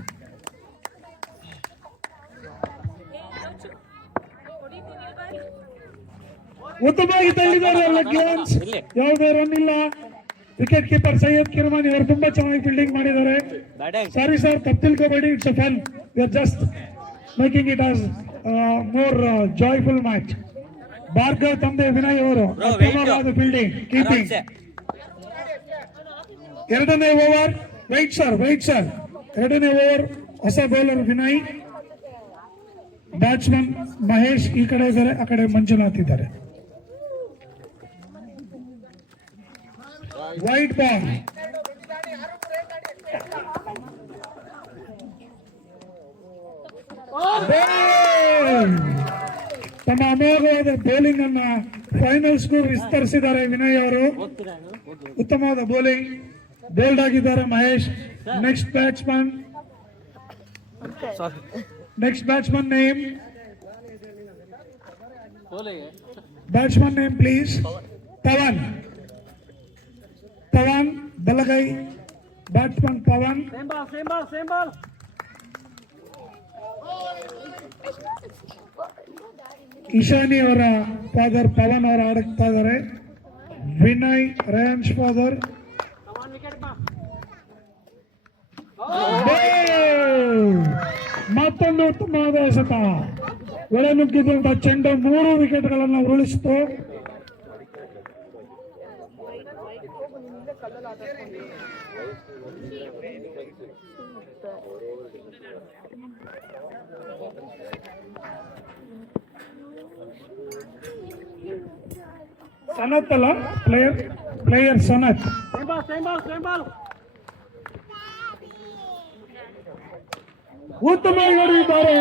ಉತ್ತಮವಾಗಿ ತಳ್ಳಿದ್ದಾರೆ ಲೆಗ್ಸ್. ಯಾವುದೇ ರನ್ ಇಲ್ಲ. ವಿಕೆಟ್ ಕೀಪರ್ ಸೈಯದ್ ಕಿರ್ಮಾನಿ ಅವರು ತುಂಬಾ ಚೆನ್ನಾಗಿ ಫೀಲ್ಡಿಂಗ್ ಮಾಡಿದ್ದಾರೆ. ಸಾರಿ ಸರ್, ತಪ್ಪು ತಿಳ್ಕೋಬೇಡಿ. It's a fun. We are just making it as more joyful match. Bhargav ತಂದೆ ವಿನಯ್ ಅವರು ಉತ್ತಮವಾದ ಫೀಲ್ಡಿಂಗ್, ಕೀಪಿಂಗ್. 2ನೇ ಓವರ್. Wide sir. 2ನೇ ಓವರ್. ಹೊಸ ಬೌಲರ್ ವಿನಯ್, ಬ್ಯಾಟ್ಸ್ಮನ್ ಮಹೇಶ್ ಈ ಕಡೆ ಇದ್ದಾರೆ, ಆ ಕಡೆ ಮಂಜುನಾಥ್ ಇದ್ದಾರೆ. Wide ball. ತಮ್ಮ ಅಮೋಘವಾದ ಬೌಲಿಂಗ್ ಅನ್ನ ಫೈನಲ್ಸ್ ಗೂ ವಿಸ್ತರಿಸಿದ್ದಾರೆ ವಿನಯ್ ಅವರು. ಉತ್ತಮವಾದ ಬೌಲಿಂಗ್. ಬೋಲ್ಡ್ ಆಗಿದ್ದಾರೆ Mahesh. Next batsman name. Batsman name please. Pavan ಬಲಗೈ ಬ್ಯಾಟ್ಸ್ಮನ್ ಪವನ್. ಇಶಾನಿ ಅವರ ಫಾದರ್ ಪವನ್ ಅವರು ಆಡುತ್ತಾ ಇದ್ದಾರೆ. ವಿನಯ್ ರಯಾನ್ಶ್ ಫಾದರ್. ಮತ್ತೊಂದು ಉತ್ತಮವಾದ ಎಸೆತ. ಒಳನುಗ್ಗಿದಂತಹ ಚೆಂಡು 3 ವಿಕೆಟ್ಗಳನ್ನು ಉರುಳಿಸಿತು. ಸನತ್ ಅಲ್ಲ, ಪ್ಲೇಯರ್ ಸನತ್. ಉತ್ತಮವಾಗಿ ಹೊಡೆದಿದ್ದಾರೆ.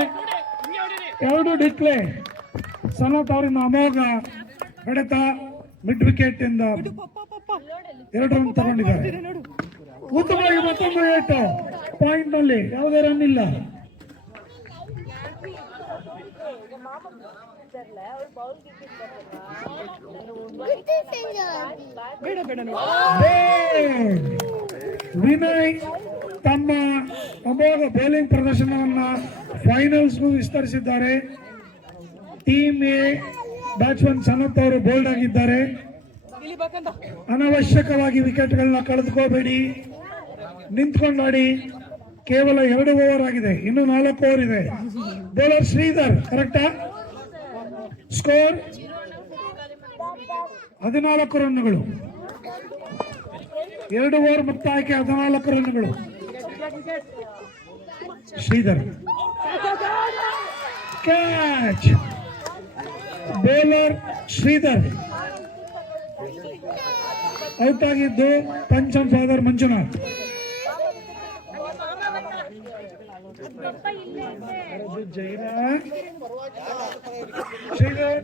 2 ಡಿಕ್ಲೆ. ಸನತ್ ಅವರಿಂದ ಅಮೋಘ ಹೊಡೆತ. ಮಿಡ್ ವಿಕೆಟ್ ಇಂದ 2 ರನ್ ತಗೊಂಡಿದ್ದಾರೆ. ಉತ್ತಮವಾಗಿ ಮತ್ತೊಂದು 8 ಪಾಯಿಂಟ್ ನಲ್ಲಿ ಯಾವುದೇ ರನ್ ಇಲ್ಲ. ವಿನಯ್ ತಮ್ಮ ಅಮೋಘ ಬೌಲಿಂಗ್ ಪ್ರದರ್ಶನವನ್ನ ಫೈನಲ್ಸ್ಗೂ ವಿಸ್ತರಿಸಿದ್ದಾರೆ. ಟೀಮ್ ಎ ಬ್ಯಾಟ್ಸ್ಮನ್ ಸನತ್ ಅವರು ಬೋಲ್ಡ್ ಆಗಿದ್ದಾರೆ. ಅನವಶ್ಯಕವಾಗಿ ವಿಕೆಟ್ಗಳನ್ನ ಕಳೆದುಕೋಬೇಡಿ, ನಿಂತ್ಕೊಂಡಾಡಿ. ಕೇವಲ 2 ಓವರ್ ಆಗಿದೆ, ಇನ್ನು 4 ಓವರ್ ಇದೆ. ಬೌಲರ್ ಶ್ರೀಧರ್ ಕರೆಕ್ಟಾ? ಸ್ಕೋರ್ 14 ರನ್ಗಳು. 2 ಓವರ್ ಮುಕ್ತಾಯಕ್ಕೆ 14 ರನ್ಗಳು. Sridhar catch. Bowler Sridhar out ಆಗಿದ್ದು ಪಂಚಮ್ ಫಾದರ್ ಮಂಜುನಾಥ್. ಜೈನ ಶ್ರೀಧರ್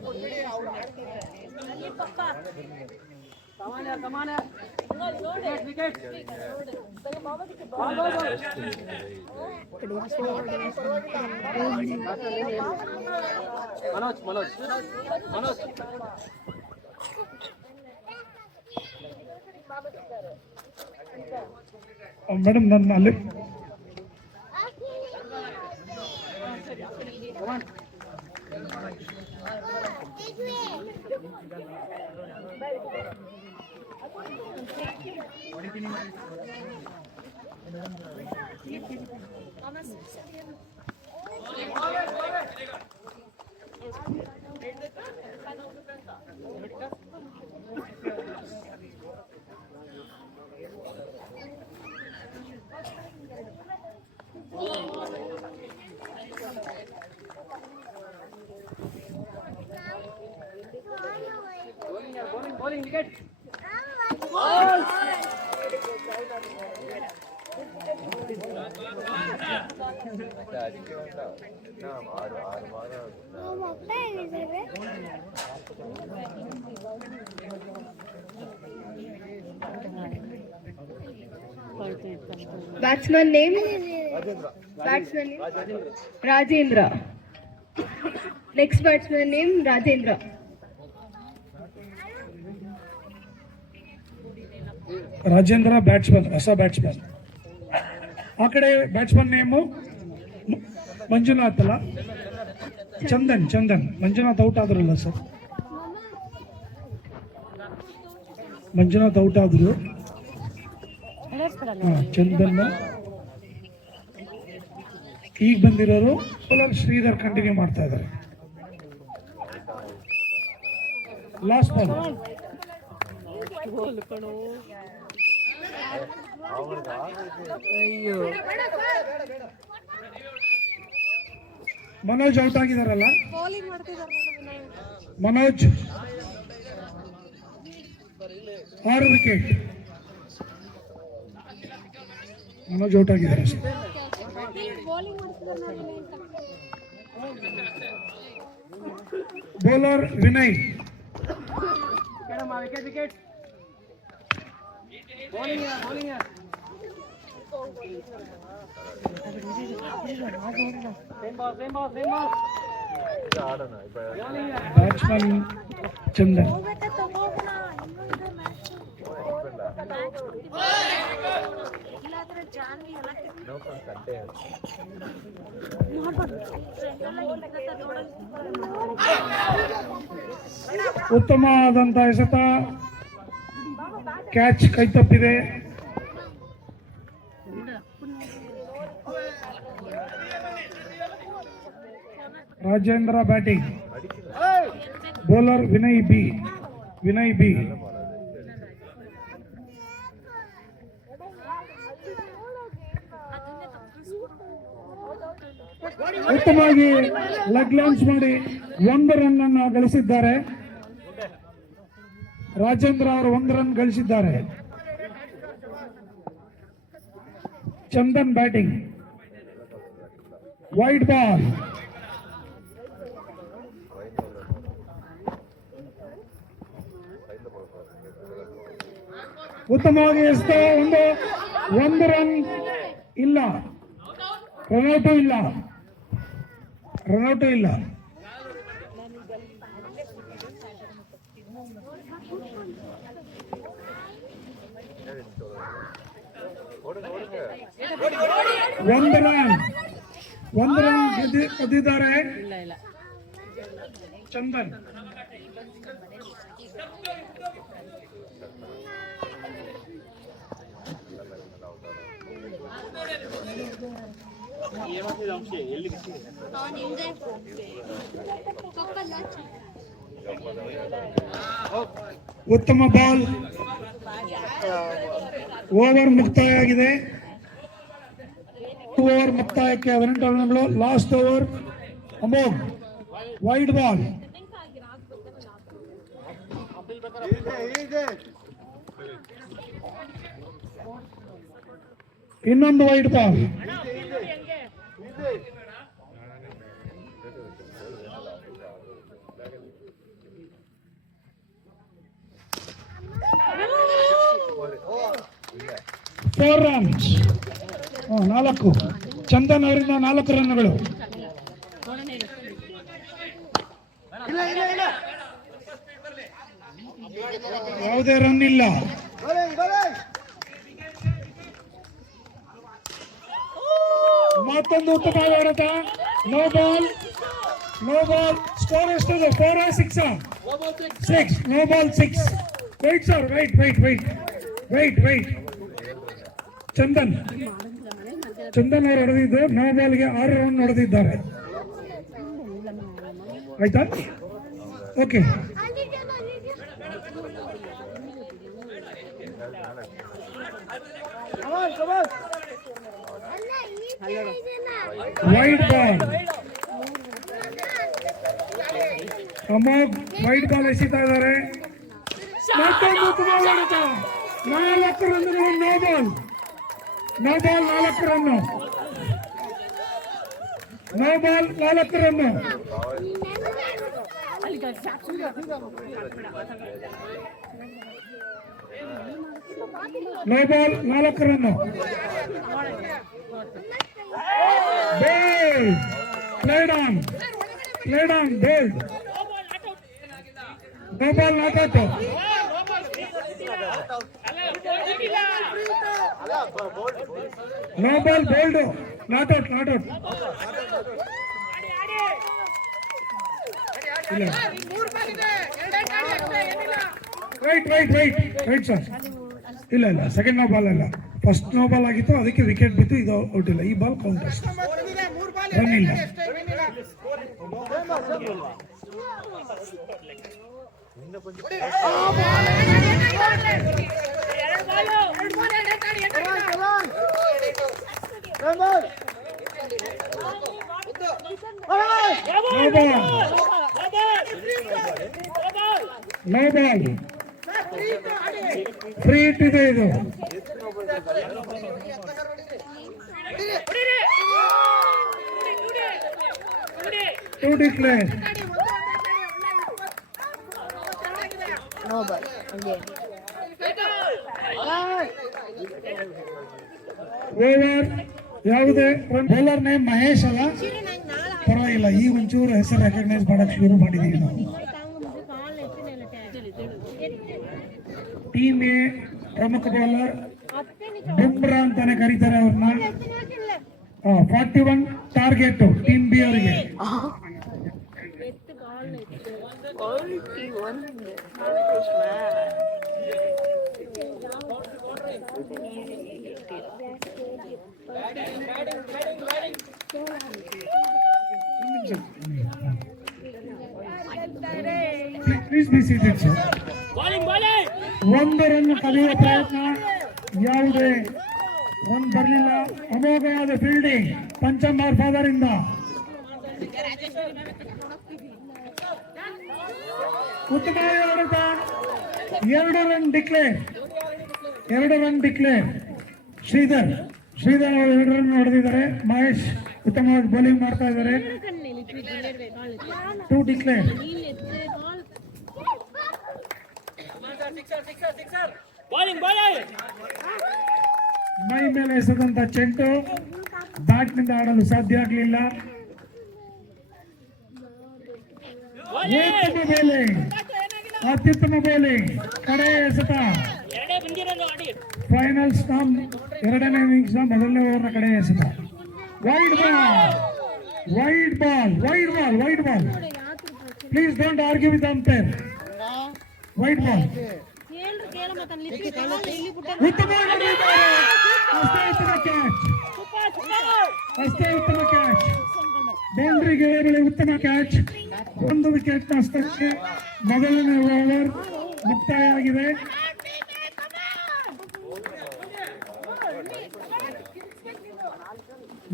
ಮೇಡಮ್ ನನ್ನ ಅಲ್ಲಿ Batsman name? Rajendra. Next batsman name Rajendra. Rajendra batsman, ಹೊಸ ಬ್ಯಾಟ್ಸ್ಮನ್. ಆ ಕಡೆ ಬ್ಯಾಟ್ಸ್ಮನ್ ನೇಮು ಮಂಜುನಾಥ್ ಅಲ್ಲ, ಚಂದನ್. ಮಂಜುನಾಥ್ ಔಟ್ ಆದ್ರಲ್ಲ ಸರ್, ಮಂಜುನಾಥ್ ಔಟ್ ಆದ್ರು. ಚಂದನ್ ಈಗ ಬಂದಿರೋರು. ಶ್ರೀಧರ್ ಕಂಟಿನ್ಯೂ ಮಾಡ್ತಾ ಇದ್ದಾರೆ. Last ball. ಮನೋಜ್ ಔಟ್ ಆಗಿದಾರಲ್ಲ, ಮನೋಜ್ 6 ವಿಕೆಟ್. ಮನೋಜ್ ಔಟ್ ಆಗಿದ್ದಾರೆ. ಬೌಲರ್ ವಿನಯ್. ಬ್ಯಾಟ್ಸ್ಮನ್ ಚಂದನ್. ಉತ್ತಮವಾದಂತಹ ಎಸೆತ, catch ಕೈತಪ್ಪಿದೆ. Rajendra batting, bowler Vinay B. ಉತ್ತಮವಾಗಿ ಲೆಗ್ ಲಾಂಚ್ ಮಾಡಿ 1 ರನ್ ಅನ್ನು ಗಳಿಸಿದ್ದಾರೆ. ರಾಜೇಂದ್ರ ಅವರು 1 ರನ್ ಗಳಿಸಿದ್ದಾರೆ. ಚಂದನ್ ಬ್ಯಾಟಿಂಗ್, ವೈಡ್ ಬಾಲ್, ಉತ್ತಮವಾಗಿ ಎಸೆತ, ಒಂದು ರನ್ ಇಲ್ಲ, ರನ್ಔಟು ಇಲ್ಲ. ಒಂದು ರನ್ ಗೆದ್ದಿದ್ದಾರೆ ಚಂದನ್. ಉತ್ತಮ ಬಾಲ್, ಓವರ್ ಮುಕ್ತಾಯ ಆಗಿದೆ. ಓವರ್ ಮುಕ್ತಾಯಕ್ಕೆ 18 ರನ್ಗಳು. Last over Amogh, wide ball, ಇನ್ನೊಂದು wide ball. Four runs, 4. Chandan ಅವರಿಂದ 4 ರನ್ಗಳು. ಯಾವುದೇ ರನ್ ಇಲ್ಲ. ಮತ್ತೊಂದು ಉತ್ತಮ ಹೊಡೆತ. No ball. ಸ್ಕೋರ್ ಎಷ್ಟಿದೆ? 4 or 6? 6. No ball 6. Wide sir, wide. Chandan ಅವರು ಹೊಡೆದಿದ್ದು ನೋ ಬಾಲ್ಗೆ 6 ರನ್ ಹೊಡೆದಿದ್ದಾರೆ. ಆಯ್ತಾ? Okay. Wide ball, Amogh wide ball ಎಸೀತಾ ಇದ್ದಾರೆ. ಮತ್ತೊಂದು ಉತ್ತಮ ಹೊಡೆತ. 4 ರನ್ಗಳು. ನೋ ಬಾಲ್ 4 ರನ್ನು. ನೋ ಬಾಲ್ 4 ರನ್ನು. ನೋ ಬಾಲ್ 4 ರನ್ನು. Played on, bowled. No ball, not out. No ball, bowled. Not out. Wait, sir. ಇಲ್ಲ, ಸೆಕೆಂಡ್ ನೋ ಬಾಲ್ ಅಲ್ಲ, ಫಸ್ಟ್ ನೋ ಬಾಲ್ ಆಗಿತ್ತು, ಅದಕ್ಕೆ ವಿಕೆಟ್ ಬಿತ್ತು. ಇದು ಔಟ್ ಇಲ್ಲ. ಈ ಬಾಲ್ ಕೌಂಟ್ ಅಷ್ಟೇ, ರನ್ ಇಲ್ಲ. ನೋ ಬಾಲ್, ಫ್ರೀ ಹಿಟ್ ಇದೆ ಇದು. To declare. ಓವರ್ ಯಾವುದೇ ಬೌಲರ್ ನೇಮ್ ಮಹೇಶ್ ಅಲ್ಲ, ಪರವಾಗಿಲ್ಲ. ಈಗ ಒಂಚೂರು ಹೆಸರು ರೆಕಗ್ನೈಸ್ ಮಾಡಕ್ ಶುರು ಮಾಡಿದೀವಿ ನಾವು. ಟೀಮ್ ಎ ಪ್ರಮುಖ ಬೌಲರ್ ಬುಮ್ರಾ ಅಂತಾನೆ ಕರೀತಾರೆ ಅವ್ರನ್ನ. 41 ಟಾರ್ಗೆಟ್ ಟೀಮ್ ಬಿ ಅವರಿಗೆ. 41. Please be seated, sir. ಒಂದು ರನ್ ಕಲಿಯುವ ಪ್ರಯತ್ನ, ಯಾವುದೇ ರನ್ ಬರಲಿಲ್ಲ. ಅಮೋಘವಾದ ಫೀಲ್ಡಿಂಗ್ ಪಂಚಮಾರ್ ಫಾದರ್ ಇಂದ. ಉತ್ತಮವಾಗಿ ಹೊಡೆತ, 2 ರನ್ ಡಿಕ್ಲೇರ್. ಶ್ರೀಧರ್ ಅವರು 2 ರನ್ ಹೊಡೆದಿದ್ದಾರೆ. ಮಹೇಶ್ ಉತ್ತಮವಾಗಿ ಬೌಲಿಂಗ್ ಮಾಡ್ತಾ ಇದ್ದಾರೆ. 2 ಡಿಕ್ಲೇರ್. ಮೈ ಮೇಲೆ ಎಸೆದಂತ ಚೆಂಡು ಬ್ಯಾಟ್ ನಿಂದ ಆಡಲು ಸಾಧ್ಯ ಆಗಲಿಲ್ಲ. ಅತ್ಯುತ್ತಮ ಬೌಲಿಂಗ್, ಕಡೆ ಎಸೆತ. ಫೈನಲ್ಸ್ ನ 2ನೇ ಇನ್ನಿಂಗ್ಸ್ ನ ಮೊದಲನೇ ಓವರ್ನ ಕಡೆ ಎಸೆತ. Wide ball. Please don't argue with umpire. Wide ball. ಅಷ್ಟೇ ಉತ್ತಮ ಕ್ಯಾಚ್. ಬೌಂಡ್ರಿಗೆ ಉತ್ತಮ ಕ್ಯಾಚ್. 1 ವಿಕೆಟ್ ನಷ್ಟಕ್ಕೆ ಮೊದಲನೇ ಓವರ್ ಮುಕ್ತಾಯ ಆಗಿದೆ.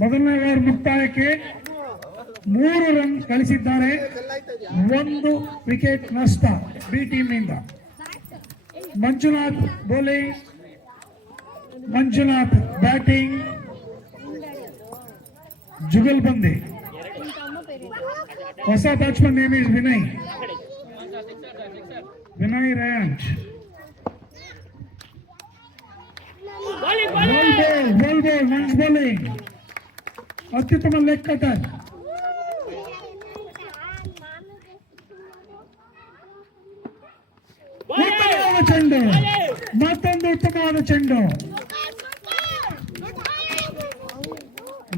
ಮೊದಲನೇ ಓವರ್ ಮುಕ್ತಾಯಕ್ಕೆ 3 ರನ್ ಗಳಿಸಿದ್ದಾರೆ. 1 ವಿಕೆಟ್ ನಷ್ಟ ಬಿ ಟೀಮ್ ನಿಂದ. ಮಂಜುನಾಥ್ ಬೌಲಿಂಗ್, ಮಂಜುನಾಥ್ ಬ್ಯಾಟಿಂಗ್, ಜುಗಲ್ಬಂದಿ. ಹೊಸ ಬ್ಯಾಟ್ಸ್ಮನ್ ನೇಮ್ ಇಸ್ ವಿನಯ್ ರಯಾಂಚ್. ಬಾಲ್ ನೈಸ್ ಬೌಲಿಂಗ್, ಅತ್ಯುತ್ತಮ ಲೆಗ್ ಕಟರ್. ಉತ್ತಮವಾದ ಚೆಂಡು, ಮತ್ತೊಂದು ಉತ್ತಮವಾದ ಚೆಂಡು.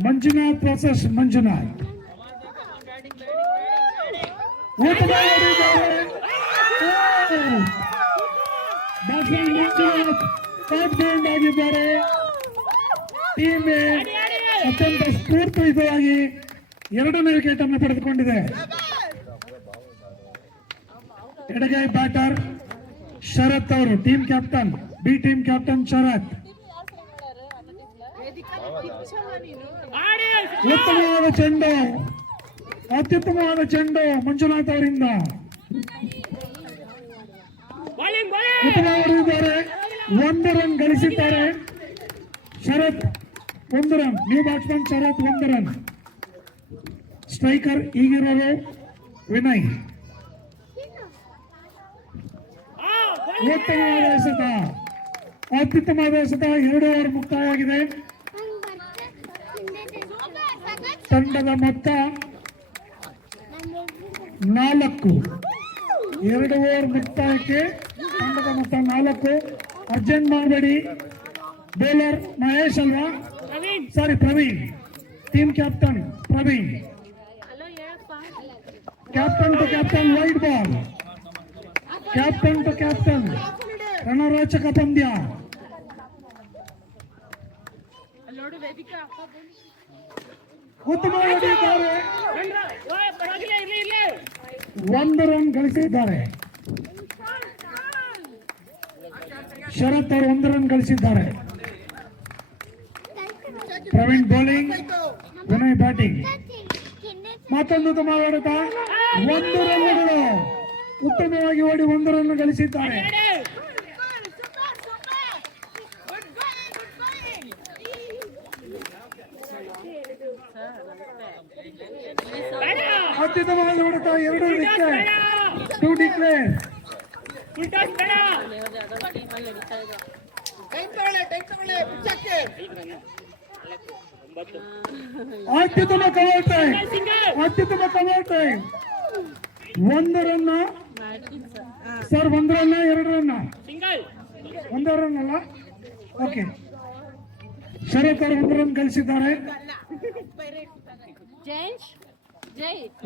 Manjunath versus Manjunath. Batsman Manjunath top bound ಆಗಿದ್ದಾರೆ. ಟೀಮ್ ಅತ್ಯಂತ ಸ್ಫೂರ್ತಿಯುತವಾಗಿ 2ನೇ ವಿಕೆಟ್ ಅನ್ನು ಪಡೆದುಕೊಂಡಿದೆ. ಎಡಗೈ ಬ್ಯಾಟರ್ ಶರತ್ ಅವರು, team captain, B team captain Sharath. ಉತ್ತಮವಾದ ಚೆಂಡು, ಅತ್ಯುತ್ತಮವಾದ ಚೆಂಡು ಮಂಜುನಾಥ್ ಅವರಿಂದ. ಉತ್ತಮವಾಗಿದ್ದಾರೆ. 1 ರನ್ ಗಳಿಸಿದ್ದಾರೆ. ಶರತ್ 1 ರನ್. ನ್ಯೂ ಬ್ಯಾಟ್ಸ್ಮನ್ ಶರತ್ 1 ರನ್. ಸ್ಟ್ರೈಕರ್ ಈಗಿರೋರು ವಿನಯ್. ಉತ್ತಮವಾದ ಎಸೆತ, ಅತ್ಯುತ್ತಮವಾದ ಎಸೆತ. 2 ಓವರ್ ಮುಕ್ತಾಯ ಆಗಿದೆ. ತಂಡದ ಮೊತ್ತ 4. 2 ಓವರ್ ಮುಕ್ತಾಯಕ್ಕೆ ತಂಡದ ಮೊತ್ತ 4. ಅರ್ಜೆಂಟ್ ಮಾಡಬೇಡಿ. ಬೌಲರ್ ಮಹೇಶ್ ಅಲ್ವಾ? Sorry, Praveen. Team captain Praveen. Captain to captain, wide ball. Captain to captain, ರಣರೋಚಕ ಪಂದ್ಯ. ಉತ್ತಮವಾಗಿದ್ದಾರೆ. 1 ರನ್ ಗಳಿಸಿದ್ದಾರೆ. ಶರತ್ ಅವರು 1 ರನ್ ಗಳಿಸಿದ್ದಾರೆ. Praveen bowling, Vinay batting. ಮತ್ತೊಂದು ಉತ್ತಮ ಹೊಡೆತ. 1 ರನ್ಗಳು ಉತ್ತಮವಾಗಿ ಓಡಿ 1 ರನ್ ಗಳಿಸಿದ್ದಾರೆ. ಅತ್ಯುತ್ತಮವಾದ ಹೊಡೆತ. 2 ವಿಕೆಟ್, 2 ಡಿಕ್ಲೇರ್. ಅತ್ಯುತ್ತಮ cover time, 1 run sir. 1 run, 2 run, 1 run ಅಲ್ಲ. ಓಕೆ, ಶರತ್ ಅವರು 1 ರನ್ ಗಳಿಸಿದ್ದಾರೆ.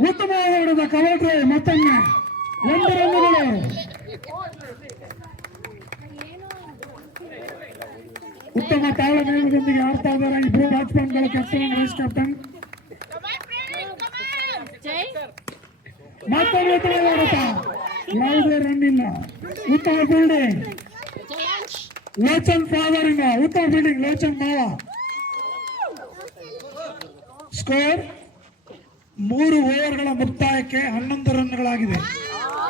ಉತ್ತಮವಾಗಿ ಹೊಡೆದ ಕವರ್ಡ್ರೆ ಮತ್ತೊಮ್ಮೆ 1 ರನ್ನುಗಳು. ಉತ್ತಮ ತಾಳಮೇಳದೊಂದಿಗೆ ಆಡ್ತಾ ಇದ್ದಾರೆ ಇಬ್ಬರು ಬ್ಯಾಟ್ಸ್ಮನ್ಗಳು, ಕ್ಯಾಪ್ಟನ್ ವೈಸ್ ಕ್ಯಾಪ್ಟನ್. ಮತ್ತೊಮ್ಮೆ ಉತ್ತಮ ಹೊಡೆತ, ಯಾವುದೇ ರನ್ ಇಲ್ಲ. ಉತ್ತಮ ಫೀಲ್ಡಿಂಗ್ ಲೋಚನ್ ಫಾದರ್ ಇಂದ, ಉತ್ತಮ ಫೀಲ್ಡಿಂಗ್ ಲೋಚನ್ ಮಾವ. ಸ್ಕೋರ್ 3 ಓವರ್ಗಳ ಮುಕ್ತಾಯಕ್ಕೆ 11 ರನ್ಗಳಾಗಿದೆ.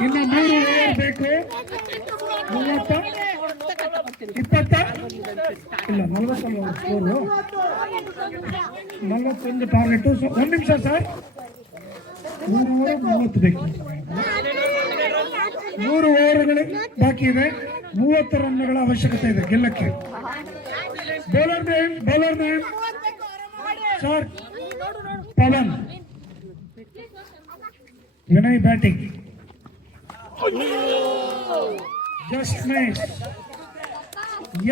ಇನ್ನು 3 ಓವರ್ ಬೇಕು. 30 20 ಇಲ್ಲ 40 ಸ್ಕೋರು, 41 ಟಾರ್ಗೆಟ್. 1 ನಿಮಿಷ ಸರ್, 3 ಓವರ್ 30 ಬೇಕು. 3 ಓವರ್ಗಳು ಬಾಕಿ ಇದೆ, 30 ರನ್ಗಳ ಅವಶ್ಯಕತೆ ಇದೆ ಗೆಲ್ಲಕ್ಕೆ. Bowler name sir Pavan. Vinay batting. Just nice.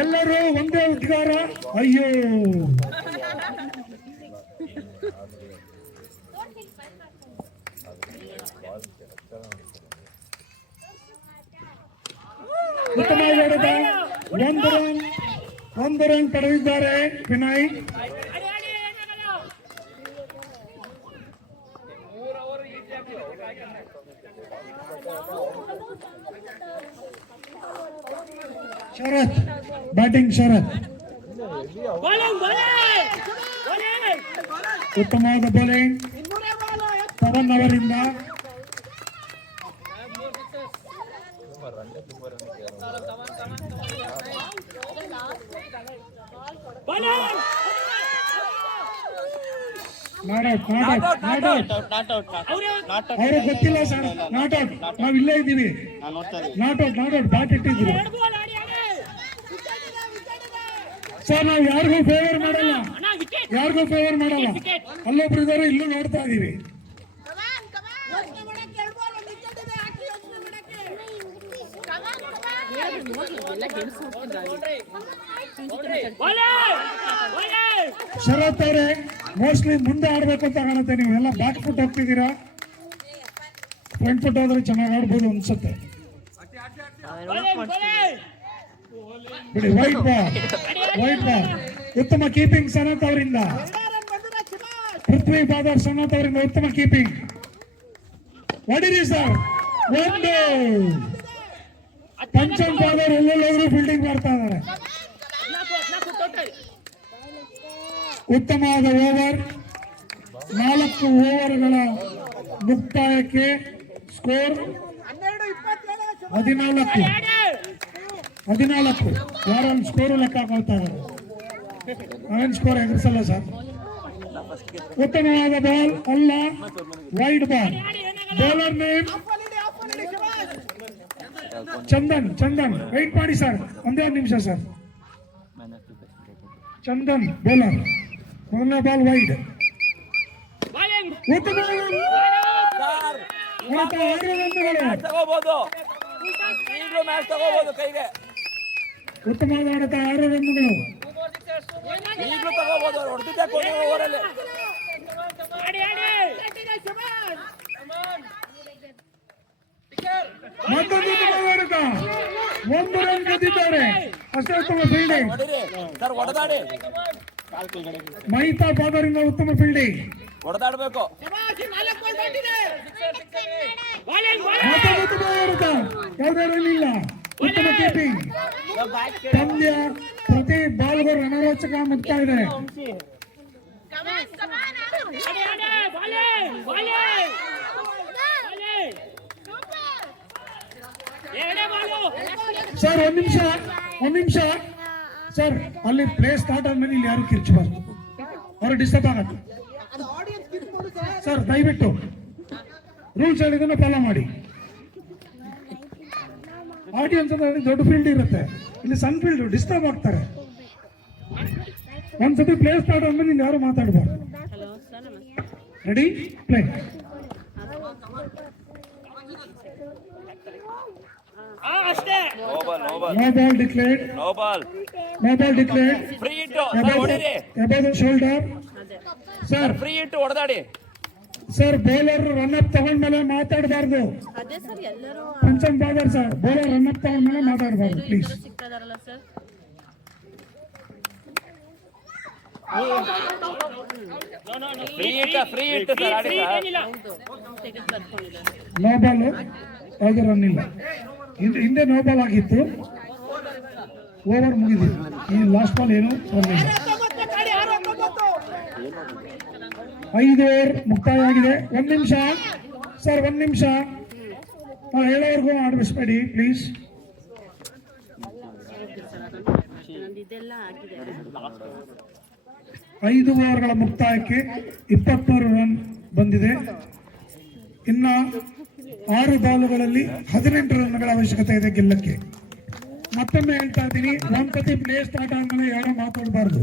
ಎಲ್ಲರೂ ಒಂದೇ ಉದ್ಗಾರ. ಅಯ್ಯೋ, ಉತ್ತಮವಾಗಿ ಹೊಡೆದ. 1 ರನ್ ಪಡೆದಿದ್ದಾರೆ ವಿನಯ್. ಶರತ್ ಬ್ಯಾಟಿಂಗ್. ಶರತ್ ಉತ್ತಮವಾದ ಬೌಲಿಂಗ್ ಪವನ್ ಅವರಿಂದ. ಅವ್ರಿಗೆ ಗೊತ್ತಿಲ್ಲ ಸರ್, ನಾಟ್ ಔಟ್. ನಾವ್ ಇಲ್ಲೇ ಇದ್ದೀವಿ. ನಾಟ್ ಔಟ್ ಬ್ಯಾಟ್ ಇಟ್ಟಿದ್ದೀವಿ ಸರ್. ನಾವು ಯಾರಿಗೂ ಫೇವರ್ ಮಾಡಲ್ಲ. ಅಲ್ಲೊಬ್ರು ಇದ್ದಾರೆ, ಇಲ್ಲೂ ನೋಡ್ತಾ ಇದೀವಿ. ಶರತ್ ಅವರೇ ಮೋಸ್ಟ್ಲಿ ಮುಂದೆ ಆಡ್ಬೇಕು ಅಂತ ಕಾಣುತ್ತೆ. ನೀವು ಎಲ್ಲ ಬ್ಯಾಕ್ ಫುಟ್ ಹೋಗ್ತಿದ್ದೀರಾ. ಫ್ರಂಟ್ ಫುಟ್ ಹೋದ್ರೆ ಚೆನ್ನಾಗಿ ಆಡ್ಬೋದು ಅನ್ಸುತ್ತೆ. ಬಿಡಿ, ವೈಟ್ ಬಾಲ್. ಉತ್ತಮ ಕೀಪಿಂಗ್ ಸನತ್ ಅವರಿಂದ. ಪೃಥ್ವಿ ಬಾದರ್ ಸನತ್ ಅವರಿಂದ ಉತ್ತಮ ಕೀಪಿಂಗ್. ಹೊಡಿರಿ ಸರ್. ಒಂದು ಪಂಚಮ್ ಬಾದರ್ ಎಲ್ಲೆಲ್ಲರೂ ಫೀಲ್ಡಿಂಗ್ ಮಾಡ್ತಾ ಇದ್ದಾರೆ. ಉತ್ತಮವಾದ ಓವರ್. 4 ಓವರ್ಗಳ ಮುಕ್ತಾಯಕ್ಕೆ ಸ್ಕೋರ್ 14. ಯಾರೊಂದು ಸ್ಕೋರು ಲೆಕ್ಕ ಹಾಕೊಳ್ತಾ ಇದ್ದಾರೆ. ನಾವೇನು ಸ್ಕೋರ್ ಎದುರಿಸಲ್ಲ ಸರ್. ಉತ್ತಮವಾದ ಬಾಲ್ ಅಲ್ಲ, wide ball. Bowler name Chandan. Wait ಮಾಡಿ ಸರ್, ಒಂದೇ 1 ನಿಮಿಷ ಸರ್. ಚಂದನ್ ಬೌಲರ್. ಮೊದಲನೇ ಬಾಲ್ ವೈಡ್. ಉತ್ತಮವಾದ ಆಡತ 6 ರನ್ಗಳು. ಮತ್ತೊಂದು ಉತ್ತಮ ಆಡತ. 1 ರನ್ ಗೆದ್ದಿದ್ದಾರೆ. ಅಷ್ಟೇ ಉತ್ತಮ ಫೀಲ್ಡಿಂಗ್. ಮಹಿತಾ ಬಾದರಿಂದ ಉತ್ತಮ ಫೀಲ್ಡಿಂಗ್. ಹೊಡೆದಾಡಬೇಕು. ಯಾವುದೇ ರನ್ ಇಲ್ಲ. ಉತ್ತಮ ಕೀಪಿಂಗ್. ಪಂದ್ಯ ಪ್ರತಿ ಬಾಲ್ಗೂ ರಣರೋಚಕ ಮುಕ್ತಾ ಇದೆ. ಸರ್ 1 ನಿಮಿಷ ಸರ್. ಅಲ್ಲಿ ಪ್ಲೇ ಸ್ಟಾರ್ಟ್ ಆದ್ಮೇಲೆ ಇಲ್ಲಿ ಯಾರು ಕಿರ್ಚಬಾರ್ದು, ಅವ್ರು ಡಿಸ್ಟರ್ಬ್ ಆಗತ್ತೆ ಸರ್. ದಯವಿಟ್ಟು ರೂಲ್ಸ್ ಹೇಳಿದನ್ನ ಫಾಲೋ ಮಾಡಿ. ಆಡಿಯನ್ಸ್ ಅಂದ್ರೆ ದೊಡ್ಡ ಫೀಲ್ಡ್ ಇರುತ್ತೆ, ಇಲ್ಲಿ ಸಣ್ಣ ಫೀಲ್ಡ್, ಡಿಸ್ಟರ್ಬ್ ಆಗ್ತಾರೆ. ಒಂದ್ಸತಿ ಪ್ಲೇ ಸ್ಟಾರ್ಟ್ ಆದ್ಮೇಲೆ ಇಲ್ಲಿ ಯಾರು ಮಾತಾಡಬಾರ್ದು. Ready, play. No ball declared. No ball declared. Free hit. Above the shoulder. Sir free ಇಟ್ಟು ಹೊಡೆದಾಡಿ. ಸರ್ ಬೌಲರ್ ರನ್ ಅಪ್ ತಗೊಂಡ್ಮೇಲೆ ಮಾತಾಡಬಾರ್ದು. ಪಂಚಮ್ ಬಾದರ್ ಸರ್ ಬೌಲರ್ ರನ್ ಅಪ್ ತಗೊಂಡ್ಮೇಲೆ ಮಾತಾಡಬಾರ್ದು ಪ್ಲೀಸ್. ಫ್ರೀ ಇಟ್ಟು ಸರ್ ಆಡಿ ಸರ್. ನೋ ಬಾಲ್ ಯಾವುದೇ ರನ್ ಇಲ್ಲ. ಹಿಂದೆ ನೋ ಬಾಲ್ ಆಗಿತ್ತು, over ಮುಗಿದಿದೆ. ಈ ಲಾಸ್ಟ್ ಬಾಲ್ ಏನು ರನ್ ಇಲ್ಲ. 5 ಓವರ್ ಮುಕ್ತಾಯ ಆಗಿದೆ. 1 ನಿಮಿಷ ಸರ್, 1 ನಿಮಿಷ. ನಾವು ಹೇಳೋವರೆಗೂ ಆಡಿಸ್ಬೇಡಿ ಪ್ಲೀಸ್. 5 ಓವರ್ಗಳ ಮುಕ್ತಾಯಕ್ಕೆ 23 ರನ್ ಬಂದಿದೆ. ಇನ್ನ 6 ಬಾಲುಗಳಲ್ಲಿ 18 ರನ್ಗಳ ಅವಶ್ಯಕತೆ ಇದೆ ಗೆಲ್ಲಕ್ಕೆ. ಮತ್ತೊಮ್ಮೆ ಹೇಳ್ತಾ ಇದ್ದೀನಿ, 1 ಪ್ಲೇ ಸ್ಟಾರ್ಟ್ ಆದ್ಮೇಲೆ ಯಾರು ಮಾತಾಡಬಾರ್ದು.